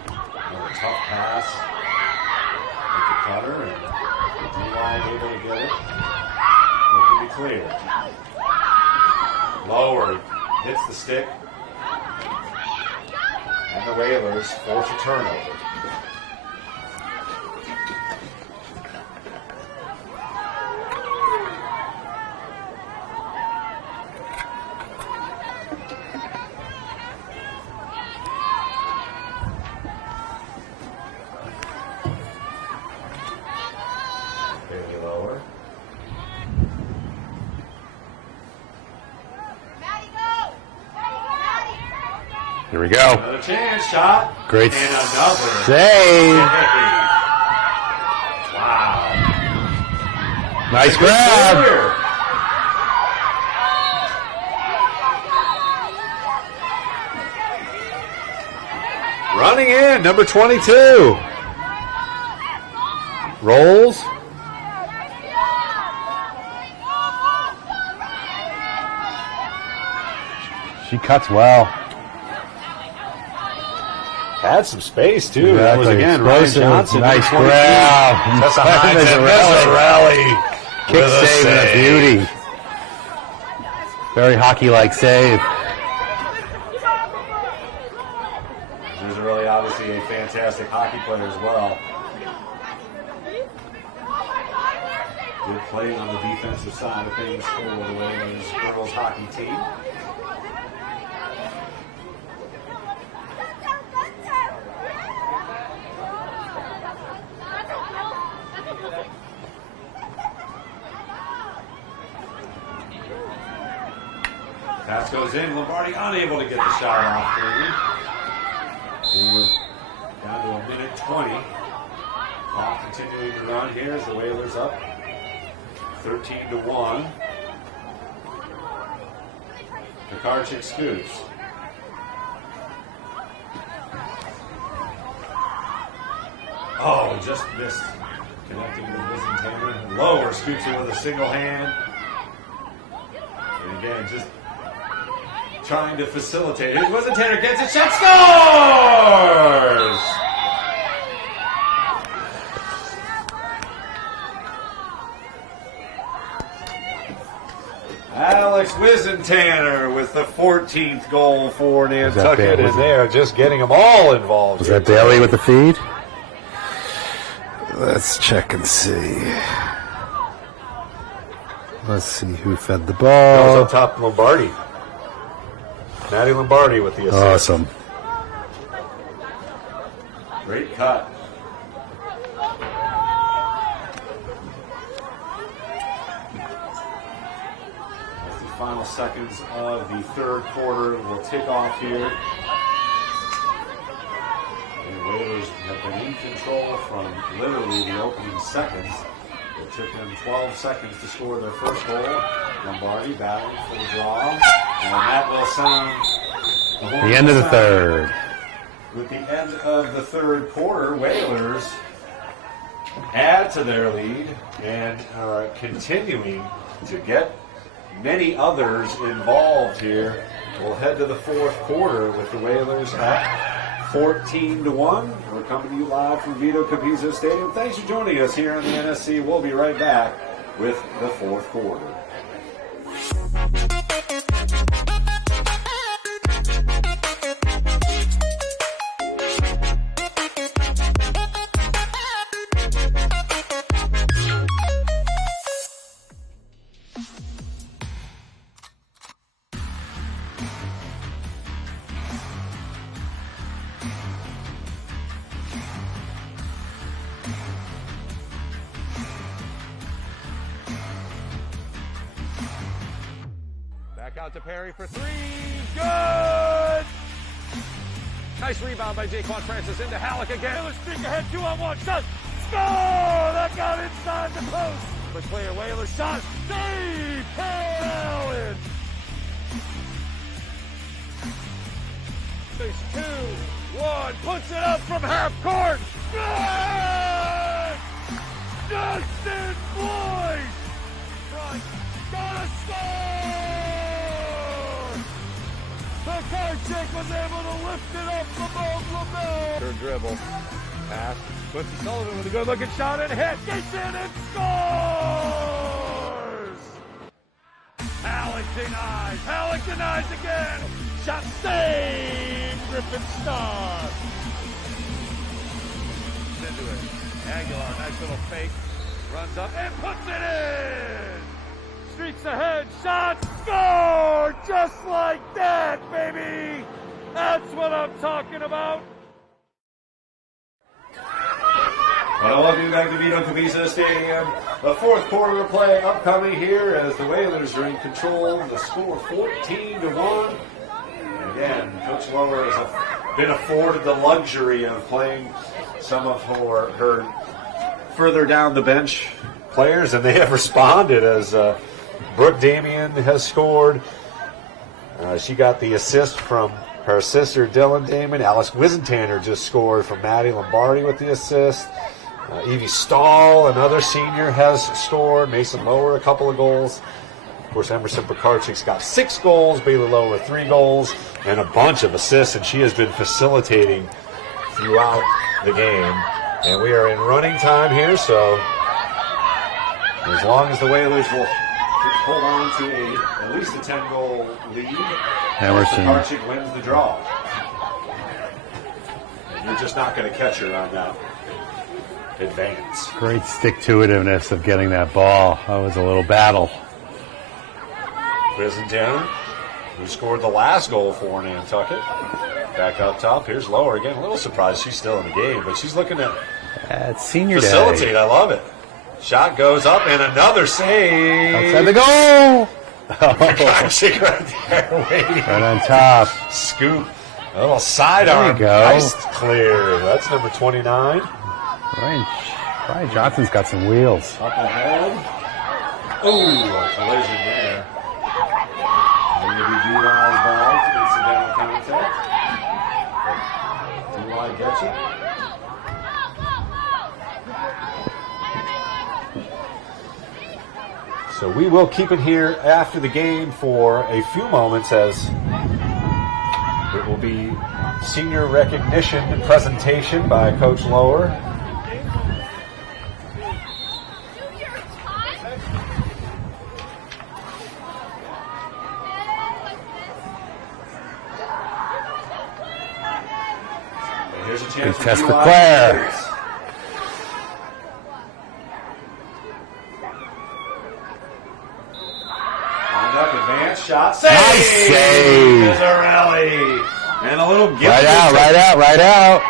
Another tough pass with the cutter, and the DY able to get it. Looking to clear. Lower, hits the stick. And the Whalers force a turnover. Barely lower. Here we go. Another chance shot. Great And another save. Wow. Nice grab. Clear. Running in, number 22. Rolls. She cuts well. Had some space, too. That was, again, Ryan Explosive. Johnson. Nice number 22. grab. Tessa Heinz. Kick save and a beauty. Very hockey-like save. She's really obviously a fantastic hockey player as well. Good play on the defensive side of things for the Whalers girls hockey team. Pass goes in. Lombardi unable to get the shot off. We're down to a minute 20. Clock continuing to run here as the Whalers up 13-1. Tokarczyk scoots. Oh, just missed. Connecting with Wizenthaler. Lower scoots it with a single hand. And again, just trying to facilitate. Here's Wizenthaler, gets it, shot, scores! Alex Wizenthaler with the 14th goal for Nantucket, and they are just getting them all involved. Was that Daly with the feed? Let's check and see. Let's see who fed the That ball. was on top, Lombardi. Maddie Lombardi with the assist. Awesome. Great cut. As the final seconds of the third quarter will tick off here. The Whalers have been in control from literally the opening seconds. It took them 12 seconds to score their first goal. Lombardi battling for the draw. And that will sound The end of the third. With the end of the third quarter, Whalers add to their lead and are continuing to get many others involved here. We'll head to the fourth quarter with the Whalers at 14-1. We're coming to you live from Vito Capizzo Stadium. Thanks for joining us here on the NSC. We'll be right back with the fourth quarter. Back out to Perry for three. Good! Nice rebound by Jaquan Francis into Halleck again. Let's streak ahead, 2-on-1 shot. Score! That's got inside the post. Quick player, Whaler shot. Save! Allen! Face 2-1. Puts it up from half court. Good! Justin Boyd! Front. Gonna score! Pekarczyk was able to lift it up above LaBelle. Her dribble. Pass. Quincy Sullivan with a good looking shot and hit. Gets in and scores! Halleck denies. Halleck denies again. Shot saved. Griffin Starr. Into it. Aguilar, nice little fake. Runs up and puts it in. Streaks ahead. Shot. Score! Just like that, baby. That's what I'm talking about. Well, welcome you back to Vito Capizzo Stadium. The fourth quarter of play upcoming here as the Whalers are in control. The score 14-1. And again, Coach Lower has been afforded the luxury of playing some of her further down the bench players, and they have responded as Brooke Damien has scored. She got the assist from her sister Dylan Damon. Alice Wisentanner just scored from Maddie Lombardi with the assist. Evie Stahl, another senior, has scored. Mason Lower, a couple of goals. Of course, Emerson Pekarczyk's got 6 goals. Bailey Lower, 3 goals, and a bunch of assists, and she has been facilitating throughout the game. And we are in running time here, so as long as the Whalers will hold on to at least a 10-goal lead, Emerson Pekarczyk wins the draw. And you're just not going to catch her on that advance. Great stick-to-itiveness of getting that ball. That was a little battle. Wisentanner, who scored the last goal for Nantucket. Back up top. Here's Lower again. A little surprised she's still in the game, but she's looking to It's senior facilitate. day. I love it. Shot goes up and another save. Outside the goal. Pekarczyk right there waiting. Right on top. Scoop. A little sidearm. There you go. Nice clear. That's number 29. Brian Johnson's got some wheels. Up ahead. Oh, a collision there. Maybe Duval's ball. Incidental contact. Duval gets it. So we will keep it here after the game for a few moments as it will be senior recognition and presentation by Coach Lower. Here's a chance Big test for UI Claire. players. Lined up, advanced shot. Save! Nice save. Pizzarelli. And a little gift. Right out.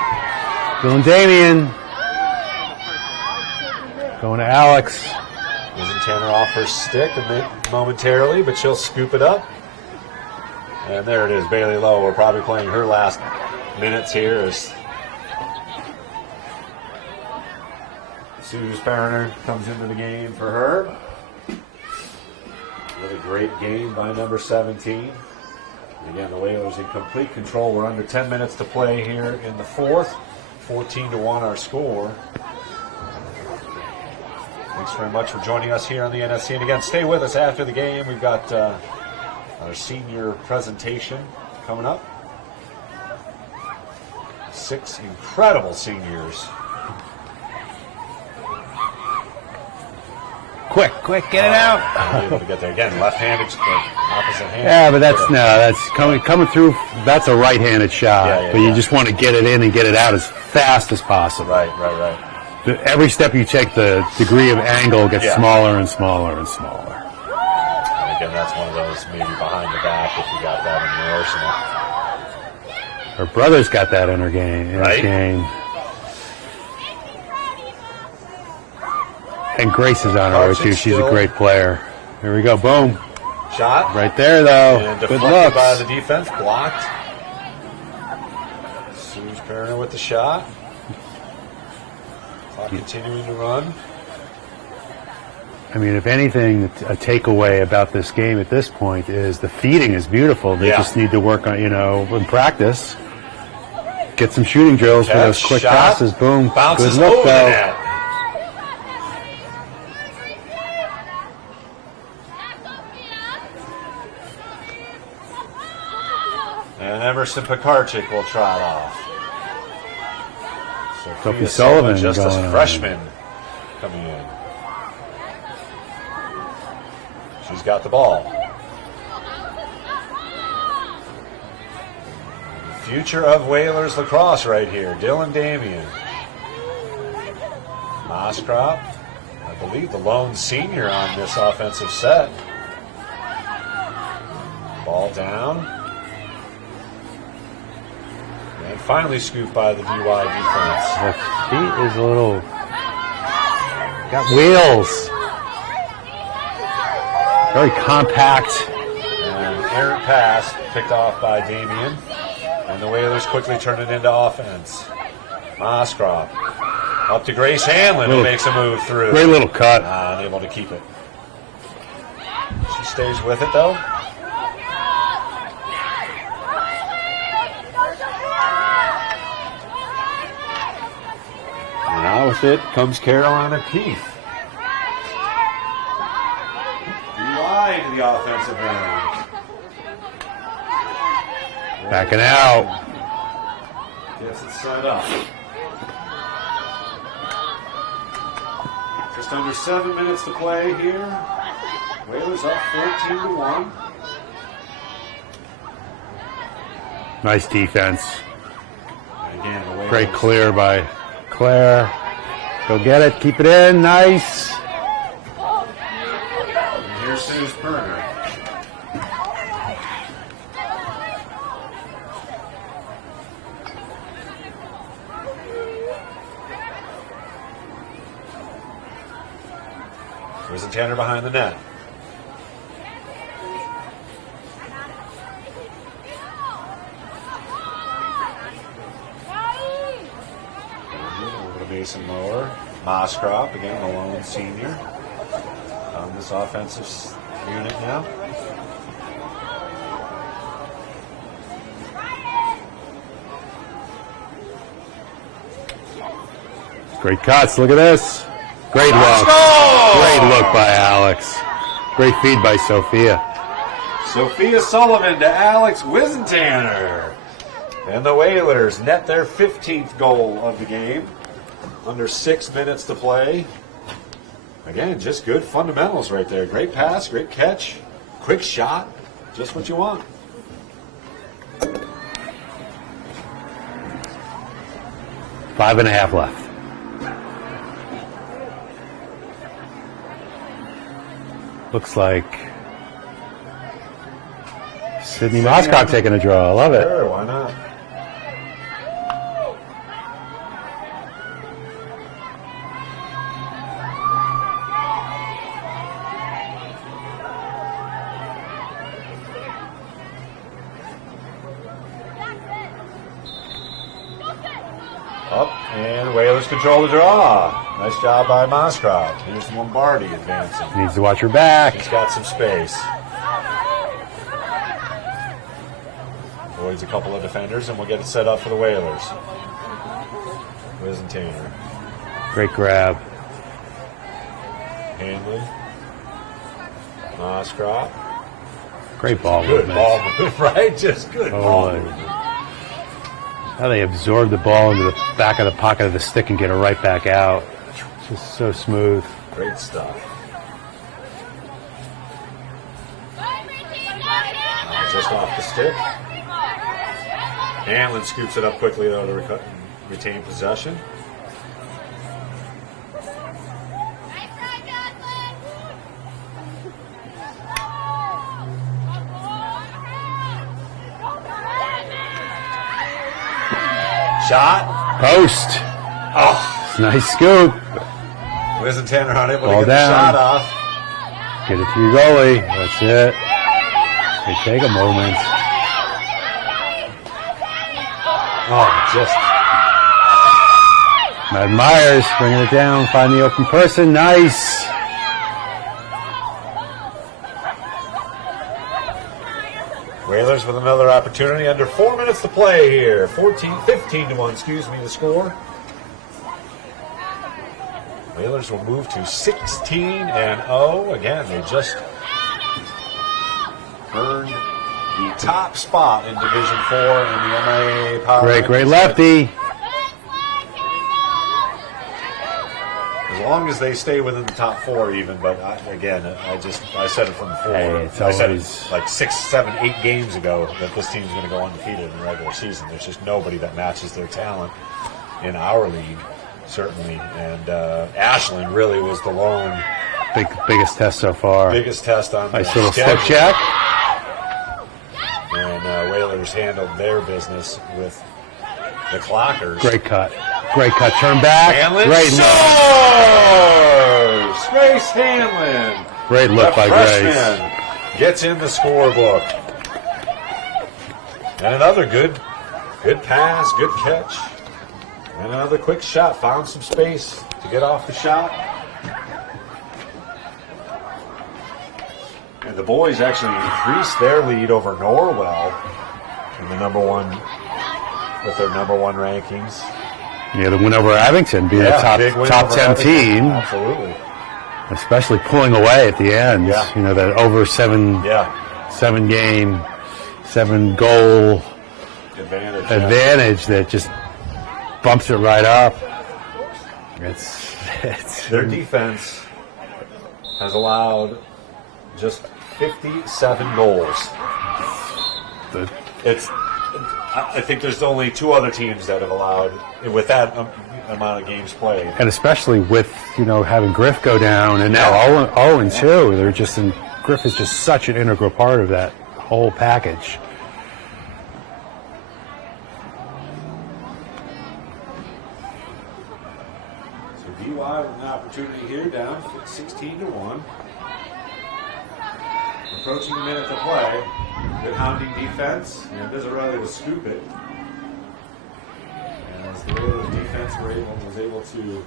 Dylan Damien. Going to Alex. Wisentanner off her stick momentarily, but she'll scoop it up. And there it is, Bailey Lowe. We're probably playing her last minutes here as Suze Perriner comes into the game for her. Really great game by number 17. Again, the Whalers in complete control. We're under 10 minutes to play here in the fourth. 14-1 our score. Thanks very much for joining us here on the NFC. And again, stay with us after the game. We've got our senior presentation coming up. 6 incredible seniors. Quick, get it out. I'll be able to get there again. Left-handed, opposite hand. Yeah, but that's coming through. That's a right-handed shot, but you just want to get it in and get it out as fast as possible. Right. Every step you take, the degree of angle gets smaller and smaller and smaller. And again, that's one of those maybe behind the back if you got that in your arsenal. Her brother's got that in her game. And Grace is on her too. She's a great player. Here we go. Boom. Shot. Right there, though. And Good deflected looks. by the defense. Blocked. Suze Perriner with the shot. Clock continuing to run. I mean, if anything, a takeaway about this game at this point is the feeding is beautiful. They just need to work on, in practice. Get some shooting drills for those quick passes. Boom. Bounces Good look, over though. the net. And Emerson Pekarczyk will trot off. Sophie Sullivan just going a on. freshman coming in. She's got the ball. Future of Whalers lacrosse right here. Dylan Damian. Moskrop, I believe the lone senior on this offensive set. Ball down. And finally scooped by the VY defense. The feet is a little... Got wheels. Very compact. And errant pass picked off by Damian. And the Whalers quickly turn it into offense. Moskrop up to Grace Hanlon, who makes a move through. Great little cut. Unable to keep it. She stays with it, though. Now with it comes Carolina Keith. Wide to the offensive end. Backing out. Gets it set up. Just under 7 minutes to play here. Whalers up 14-1. Nice defense. Again, the Whalers. Great clear by Claire. Go get it. Keep it in. Nice. And here's Suze Berger. Tanner behind the net. Over to Mason Lower. Moskrop, again, the lone senior on this offensive unit now. Great cuts. Look at this. Great look. Great look by Alex. Great feed by Sophia. Sophia Sullivan to Alex Wisentanner. And the Whalers net their 15th goal of the game. Under 6 minutes to play. Again, just good fundamentals right there. Great pass, great catch, quick shot. Just what you want. Five and a half left. Looks like Sydney Moscow taking a draw. I love it. Sure, why not? Up, and Whalers control the draw. Nice job by Moskrop. Here's Lombardi advancing. Needs to watch her back. He's got some space. Avoids a couple of defenders, and we'll get it set up for the Whalers. Wisentanner. Great grab. Hanlon. Moskrop. Great ball Good movement. ball move, right? Just good ball Totally. movement. How they absorb the ball into the back of the pocket of the stick and get it right back out. Just so smooth. Great stuff. Just off the stick. Hanlon scoops it up quickly, though, to retain possession. Shot. Post. Oh, Nice scoop. Wisentanner unable Ball to get down. the shot off. Get it to your goalie. That's it. They take a moment. Oh, just Matt Myers bringing it down. Find the open person. Nice. Whalers with another opportunity. Under 4 minutes to play here. 15-1, excuse me, the score. Whalers will move to 16-0. Again, they just earned the top spot in Division 4 in the MIAA Power Rankings. Great lefty. As long as they stay within the top 4 even, but I said it from before. Hey, I said it like 6, 7, 8 games ago that this team's going to go undefeated in the regular season. There's just nobody that matches their talent in our league, certainly. And Ashland really was the lone biggest test so far. Biggest test on nice the little schedule. stick check. And Whalers handled their business with the Clockers. Great cut. Turn back. Hanlon Great scores! Grace Hanlon. Great look by freshman Grace. Gets in the scorebook. And another good pass, good catch. And another quick shot. Found some space to get off the shot. And the boys actually increased their lead over Norwell in the with their number 1 rankings. Yeah, the win over Abington being a top 10 team. Absolutely. Especially pulling away at the end. Yeah. You know, that over 7 game, 7 goal advantage that just bumps it right up. It's their defense has allowed just 57 goals. I think there's only 2 other teams that have allowed, with that amount of games played. And especially with, having Griff go down and now 0-2, they're just Griff is just such an integral part of that whole package. So DY with an opportunity here, down 16-1. Approaching a minute to play. Good hounding defense, and Bizzarelli will scoop it. And as the Whalers defense was able to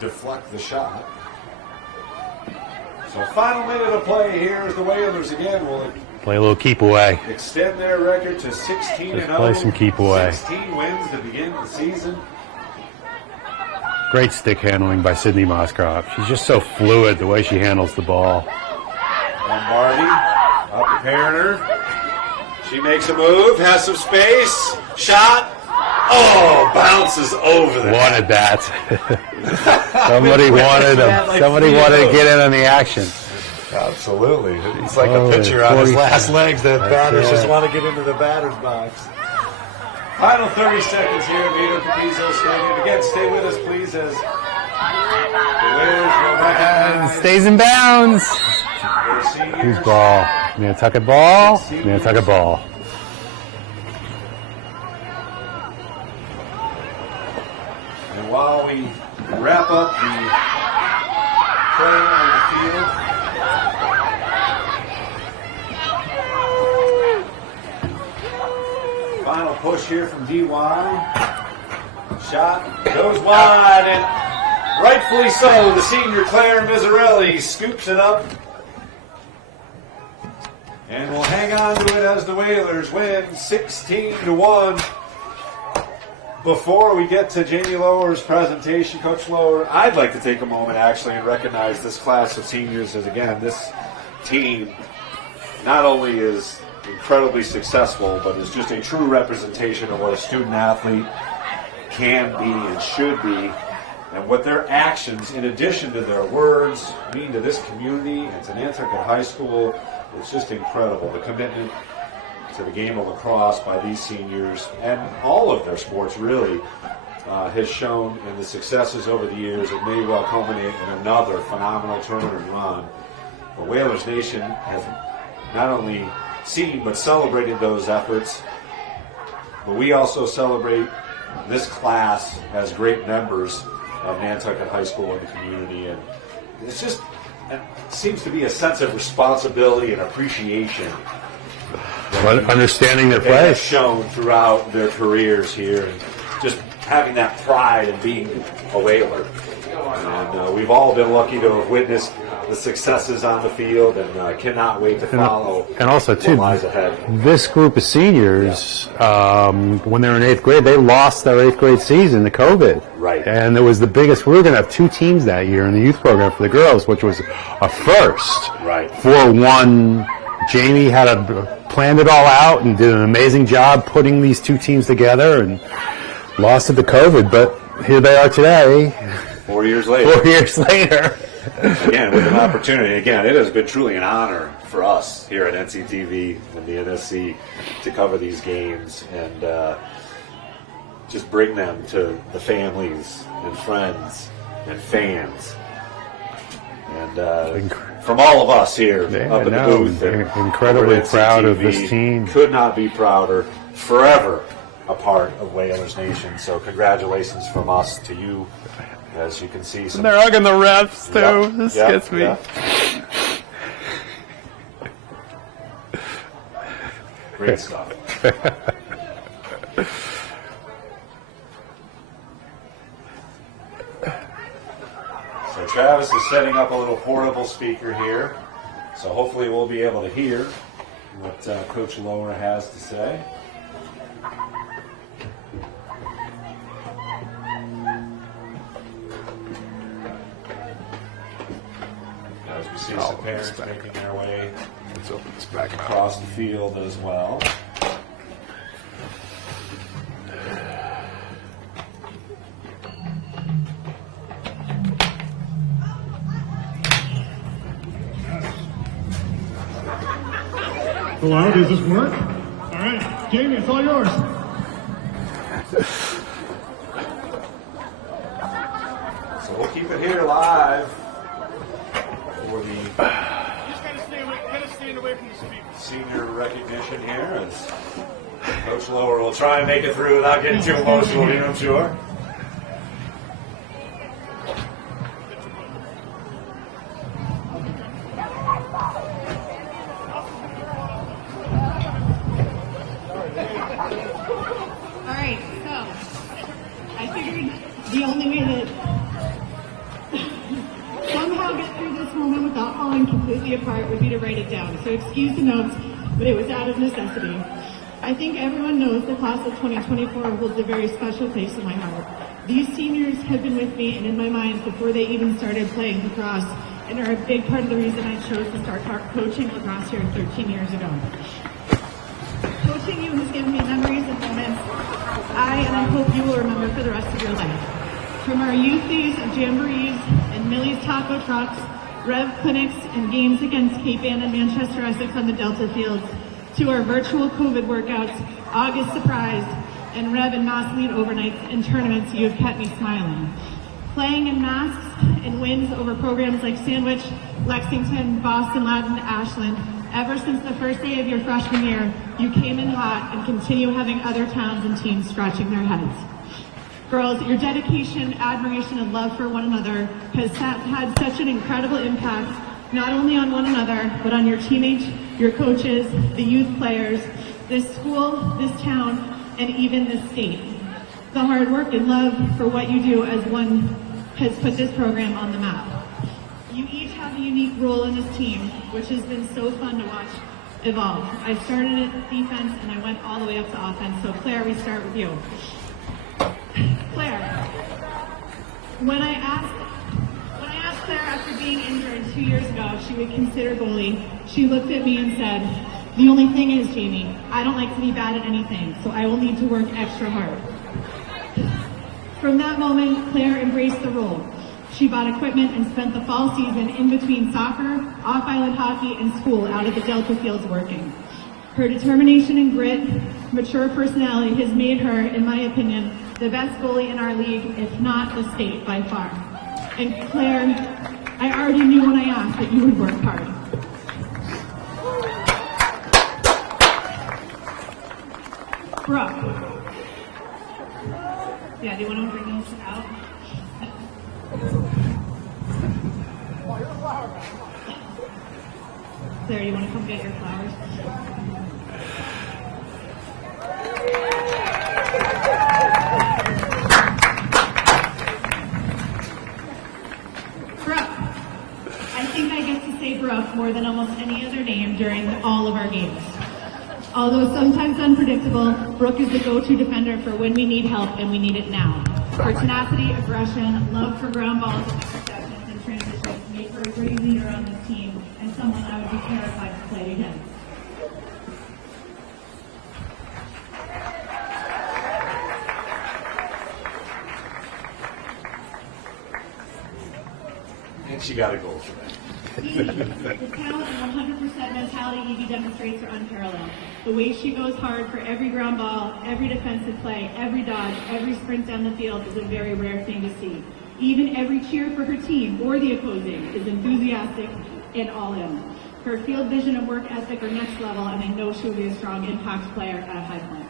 deflect the shot. So final minute of play here as the Whalers again will play a little keep away. Extend their record to 16-0. Play some keep away. 16 wins to begin the season. Great stick handling by Sydney Moscroft. She's just so fluid the way she handles the ball. Lombardi up preparing her. She makes a move, has some space, shot. Oh, bounces over the Wanted that. Somebody wanted to get in on the action. Absolutely. It's like a pitcher on his last legs. The batters just want to get into the batter's box. Final 30 seconds here at Vito Capizzo Stadium. Again, stay with us, please, as the Whalers will recognize. Stays in bounds. Whose ball? Nantucket ball. Nantucket ball. And while we wrap up the play on the field, final push here from DY. Shot goes wide, and rightfully so, the senior Claire Mizzarelli scoops it up. And we'll hang on to it as the Whalers win 16-1. Before we get to Jamie Lower's presentation, Coach Lower, I'd like to take a moment actually and recognize this class of seniors as, again, this team not only is incredibly successful, but is just a true representation of what a student athlete can be and should be, and what their actions, in addition to their words, mean to this community and to Nantucket High School. It's just incredible, the commitment to the game of lacrosse by these seniors, and all of their sports really has shown in the successes over the years. It may well culminate in another phenomenal tournament run. The Whalers Nation has not only seen but celebrated those efforts, but we also celebrate this class as great members of Nantucket High School and the community. And it's just, it seems to be a sense of responsibility and appreciation. Understanding their they have place. shown throughout their careers here, and just having that pride in being a Whaler. And we've all been lucky to have witnessed the successes on the field, and cannot wait to follow. And also, too, what lies ahead. This group of seniors, when they were in 8th grade, they lost their 8th grade season to COVID. Right. And it was the biggest. We were going to have 2 teams that year in the youth program for the girls, which was a first. Right. 4-1. Jamie planned it all out and did an amazing job putting these 2 teams together, and lost it to COVID. But here they are today. 4 years later. 4 years later. Again, with an opportunity. Again, it has been truly an honor for us here at NCTV and the NSC to cover these games and just bring them to the families and friends and fans. And from all of us here up in the booth. Incredibly proud of this team. Could not be prouder. Forever a part of Whalers Nation. So congratulations from us to you. As you can see, they're hugging the refs too. Yep, This yep, gets me. Yep. Great stuff. So Travis is setting up a little portable speaker here. So hopefully we'll be able to hear what Coach Lower has to say. As we see some parents making their way across the field as well. Hello, does this work? All right, Jamie, it's all yours. So we'll keep it here live for the senior recognition here as Coach Lower will try and make it through without getting too emotional here, I'm sure. Alright, so I figured the only way to somehow get through this moment without falling completely apart would be to write it down. So excuse the notes, but it was out of necessity. I think everyone knows the class of 2024 holds a very special place in my heart. These seniors have been with me and in my mind before they even started playing lacrosse, and are a big part of the reason I chose to start coaching lacrosse here 13 years ago. Coaching you has given me memories and moments and I hope you will remember for the rest of your life. From our youth days of jamborees and Millie's taco trucks, Rev clinics and games against Cape Ann and Manchester Essex on the Delta fields, to our virtual COVID workouts, August Surprise, and Rev and Mass Lead overnights and tournaments, you have kept me smiling. Playing in masks and wins over programs like Sandwich, Lexington, Boston Latin, Ashland. Ever since the first day of your freshman year, you came in hot and continue having other towns and teams scratching their heads. Girls, your dedication, admiration, and love for one another has had such an incredible impact, not only on one another, but on your teammates, your coaches, the youth players, this school, this town, and even this state. The hard work and love for what you do as one has put this program on the map. You each have a unique role in this team, which has been so fun to watch evolve. I started at defense and I went all the way up to offense. So Claire, we start with you. Claire, when I asked Claire after being injured 2 years ago if she would consider goalie, she looked at me and said, "The only thing is, Jamie, I don't like to be bad at anything, so I will need to work extra hard." From that moment, Claire embraced the role. She bought equipment and spent the fall season in between soccer, off-island hockey, and school out at the Delta fields working. Her determination and grit, mature personality has made her, in my opinion, the best goalie in our league, if not the state by far. And Claire, I already knew when I asked that you would work hard. Brooke. Yeah, do you want to bring those out? Claire, do you want to come get your flowers? Brooke, I think I more than almost any other name during all of our games. Although sometimes unpredictable, Brooke is the go-to defender for when we need help, and we need it now. Her tenacity, aggression, love for ground balls, interceptions, and transitions make her a great leader on this team, and someone I would be terrified to play against. And she got a goal for that. The talent and 100% mentality Evie demonstrates are unparalleled. The way she goes hard for every ground ball, every defensive play, every dodge, every sprint down the field is a very rare thing to see. Even every cheer for her team or the opposing is enthusiastic and all in. Her field vision and work ethic are next level, and I know she'll be a strong impact player at High Point.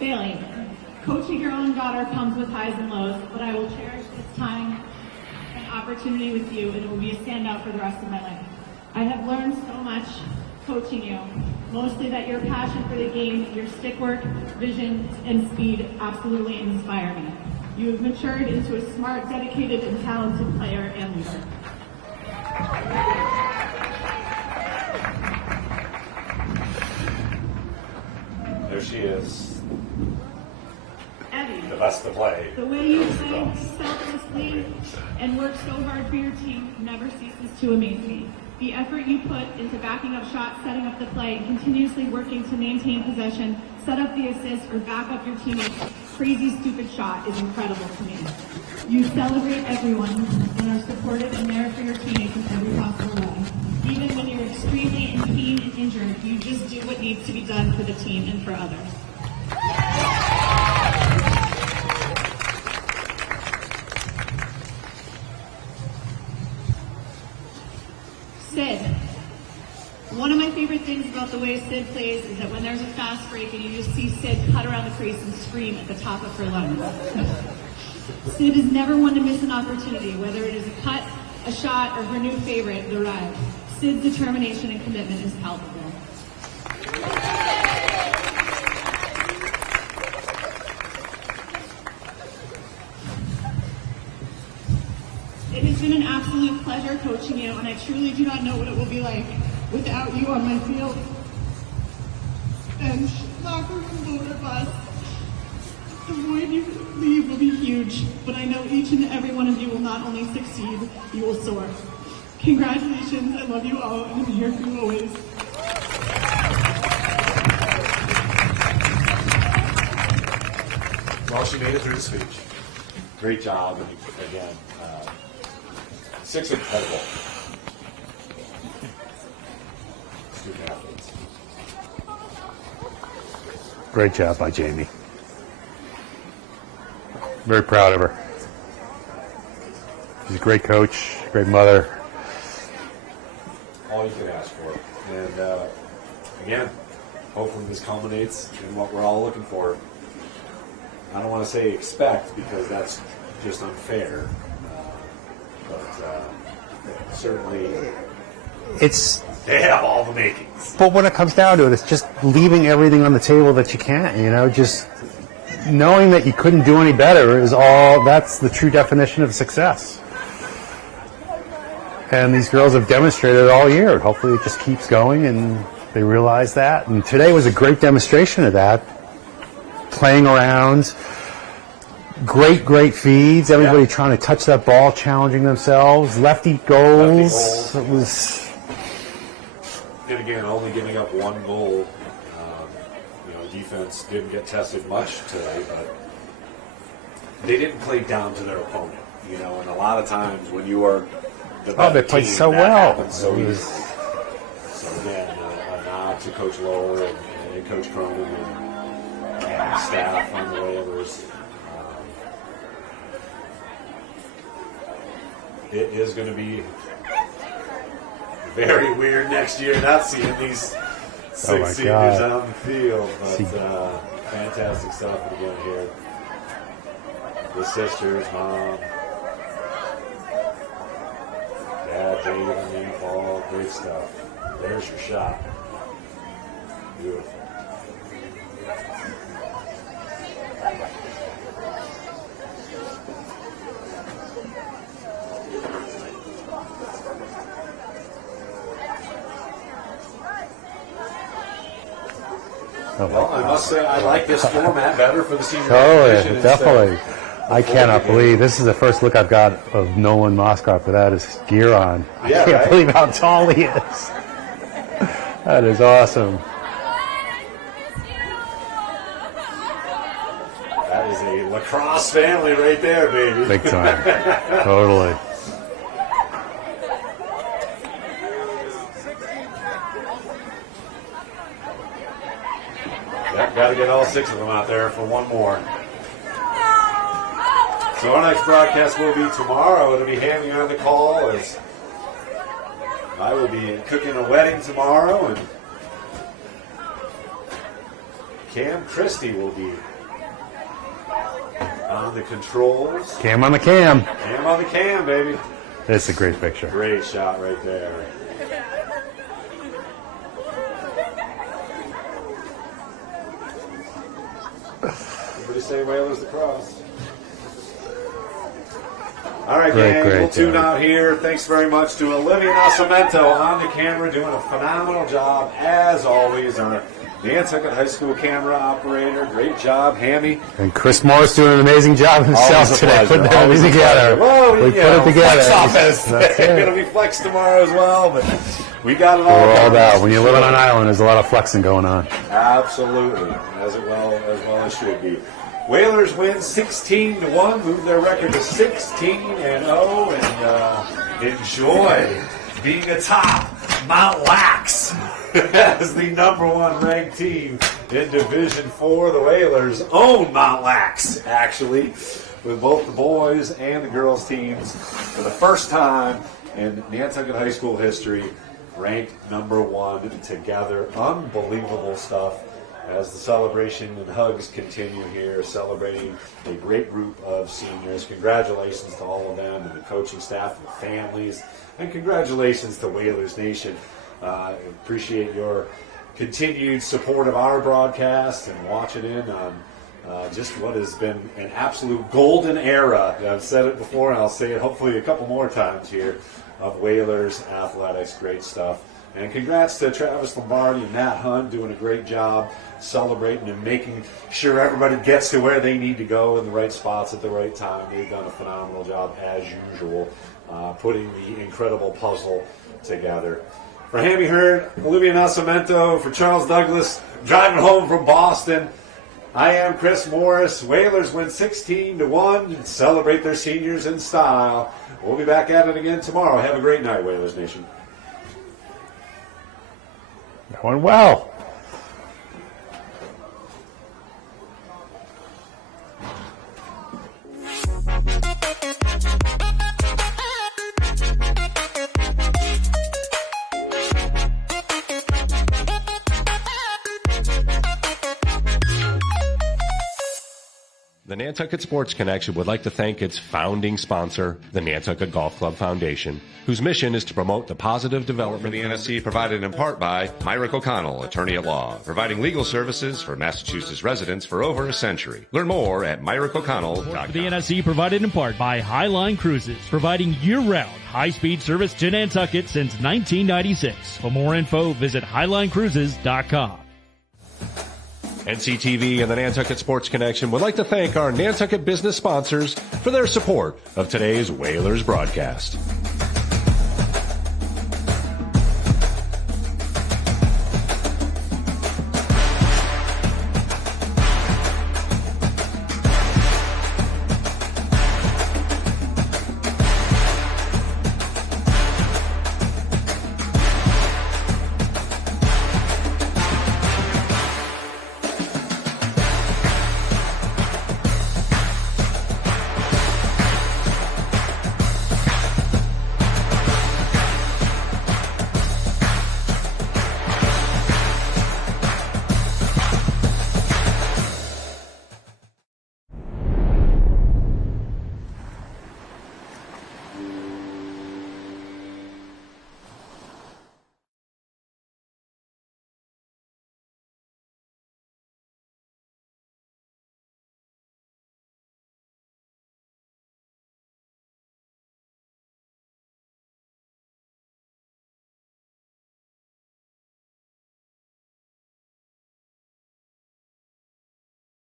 Bailey, coaching your own daughter comes with highs and lows, but I will cherish this time and opportunity with you, and it will be a standout for the rest of my life. I have learned so much coaching you, mostly that your passion for the game, your stick work, vision, and speed absolutely inspire me. You have matured into a smart, dedicated, and talented player and leader. There she is. Evie, The best to play. the way you play selflessly and work so hard for your team never ceases to amaze me. The effort you put into backing up shots, setting up the play, and continuously working to maintain possession, set up the assist, or back up your teammate's crazy, stupid shot is incredible to me. You celebrate everyone and are supportive and there for your teammates in every possible way. Even when you're extremely in pain and injured, you just do what needs to be done for the team and for others. Sid. One of my favorite things about the way Sid plays is that when there's a fast break and you just see Sid cut around the crease and scream at the top of her lungs. Sid is never one to miss an opportunity, whether it is a cut, a shot, or her new favorite, the ride. Sid's determination and commitment is palpable. It has been an absolute pleasure coaching you, and I truly do not know what it will be like without you on my field. And locker room both of us. The void you leave will be huge, but I know each and every one of you will not only succeed, you will soar. Congratulations, I love you all, and I'm here for you always. Well, she made it through the speech. Great job, and again, 6 incredible student athletes. Great job by Jamie. Very proud of her. She's a great coach, great mother. All you could ask for. And again, hopefully this culminates in what we're all looking for. I don't want to say expect because that's just unfair. But certainly they have all the makings. But when it comes down to it, it's just leaving everything on the table that you can't, just knowing that you couldn't do any better that's the true definition of success. And these girls have demonstrated it all year. Hopefully it just keeps going and they realize that. And today was a great demonstration of that. Playing around, great feeds, everybody trying to touch that ball, challenging themselves, lefty goals. It was... And again, only giving up 1 goal. Defense didn't get tested much today, but they didn't play down to their opponent. And a lot of times when you are the better they played team, so that well. happens so easily. So again, a nod to Coach Lower and Coach Cronin and staff on the waivers. It is going to be very weird next year not seeing these 6 seniors on the field, but fantastic stuff again here. The sisters, mom, dad, Dave, and me, all great stuff. There's your shot. Beautiful. Well, I must say I like this format better for the senior Totally, definitely. I cannot believe this is the first look I've got of Nolan Moskov without his gear on. I can't believe how tall he is. That is awesome. That is a lacrosse family right there, baby. Big time. Totally. Yep, got to get all 6 of them out there for one more. So our next broadcast will be tomorrow. It'll be Hammy on the call as I will be cooking a wedding tomorrow, and Cam Christie will be on the controls. Cam on the cam. Cam on the cam, baby. It's a great picture. Great shot right there. Everybody say Whalers Lacrosse. All right, gang, we'll tune out here. Thanks very much to Olivia Nascimento on the camera, doing a phenomenal job, as always, our Nantucket High School camera operator. Great job, Hammy. And Chris Morris doing an amazing job himself today, putting everything together. Well, we put it together. Flex office. It's going to be flex tomorrow as well, but we got it all. We're all about. When you live on an island, there's a lot of flexing going on. Absolutely, as well as should be. Whalers win 16-1, move their record to 16-0, and enjoy being atop Mount Lax as the #1 ranked team in Division 4. The Whalers own Mount Lax, actually, with both the boys and the girls teams for the first time in Nantucket High School history, ranked #1 together. Unbelievable stuff. As the celebration and hugs continue here, celebrating a great group of seniors. Congratulations to all of them and the coaching staff and families. And congratulations to Whalers Nation. Appreciate your continued support of our broadcast and watching in on just what has been an absolute golden era. I've said it before and I'll say it hopefully a couple more times here of Whalers athletics. Great stuff. And congrats to Travis Lombardi and Matt Hunt doing a great job celebrating and making sure everybody gets to where they need to go in the right spots at the right time. They've done a phenomenal job, as usual, putting the incredible puzzle together. For Hammy Hurd, Olivia Nascimento, for Charles Douglas, driving home from Boston, I am Chris Morris. Whalers win 16-1 and celebrate their seniors in style. We'll be back at it again tomorrow. Have a great night, Whalers Nation. That went well. The Nantucket Sports Connection would like to thank its founding sponsor, the Nantucket Golf Club Foundation, whose mission is to promote the positive development. For the NSC provided in part by Myrick O'Connell, attorney at law, providing legal services for Massachusetts residents for over a century. Learn more at myrickoconnell.com. For the NSC provided in part by Highline Cruises, providing year-round high-speed service to Nantucket since 1996. For more info, visit highlinecruises.com. NCTV and the Nantucket Sports Connection would like to thank our Nantucket business sponsors for their support of today's Whalers broadcast.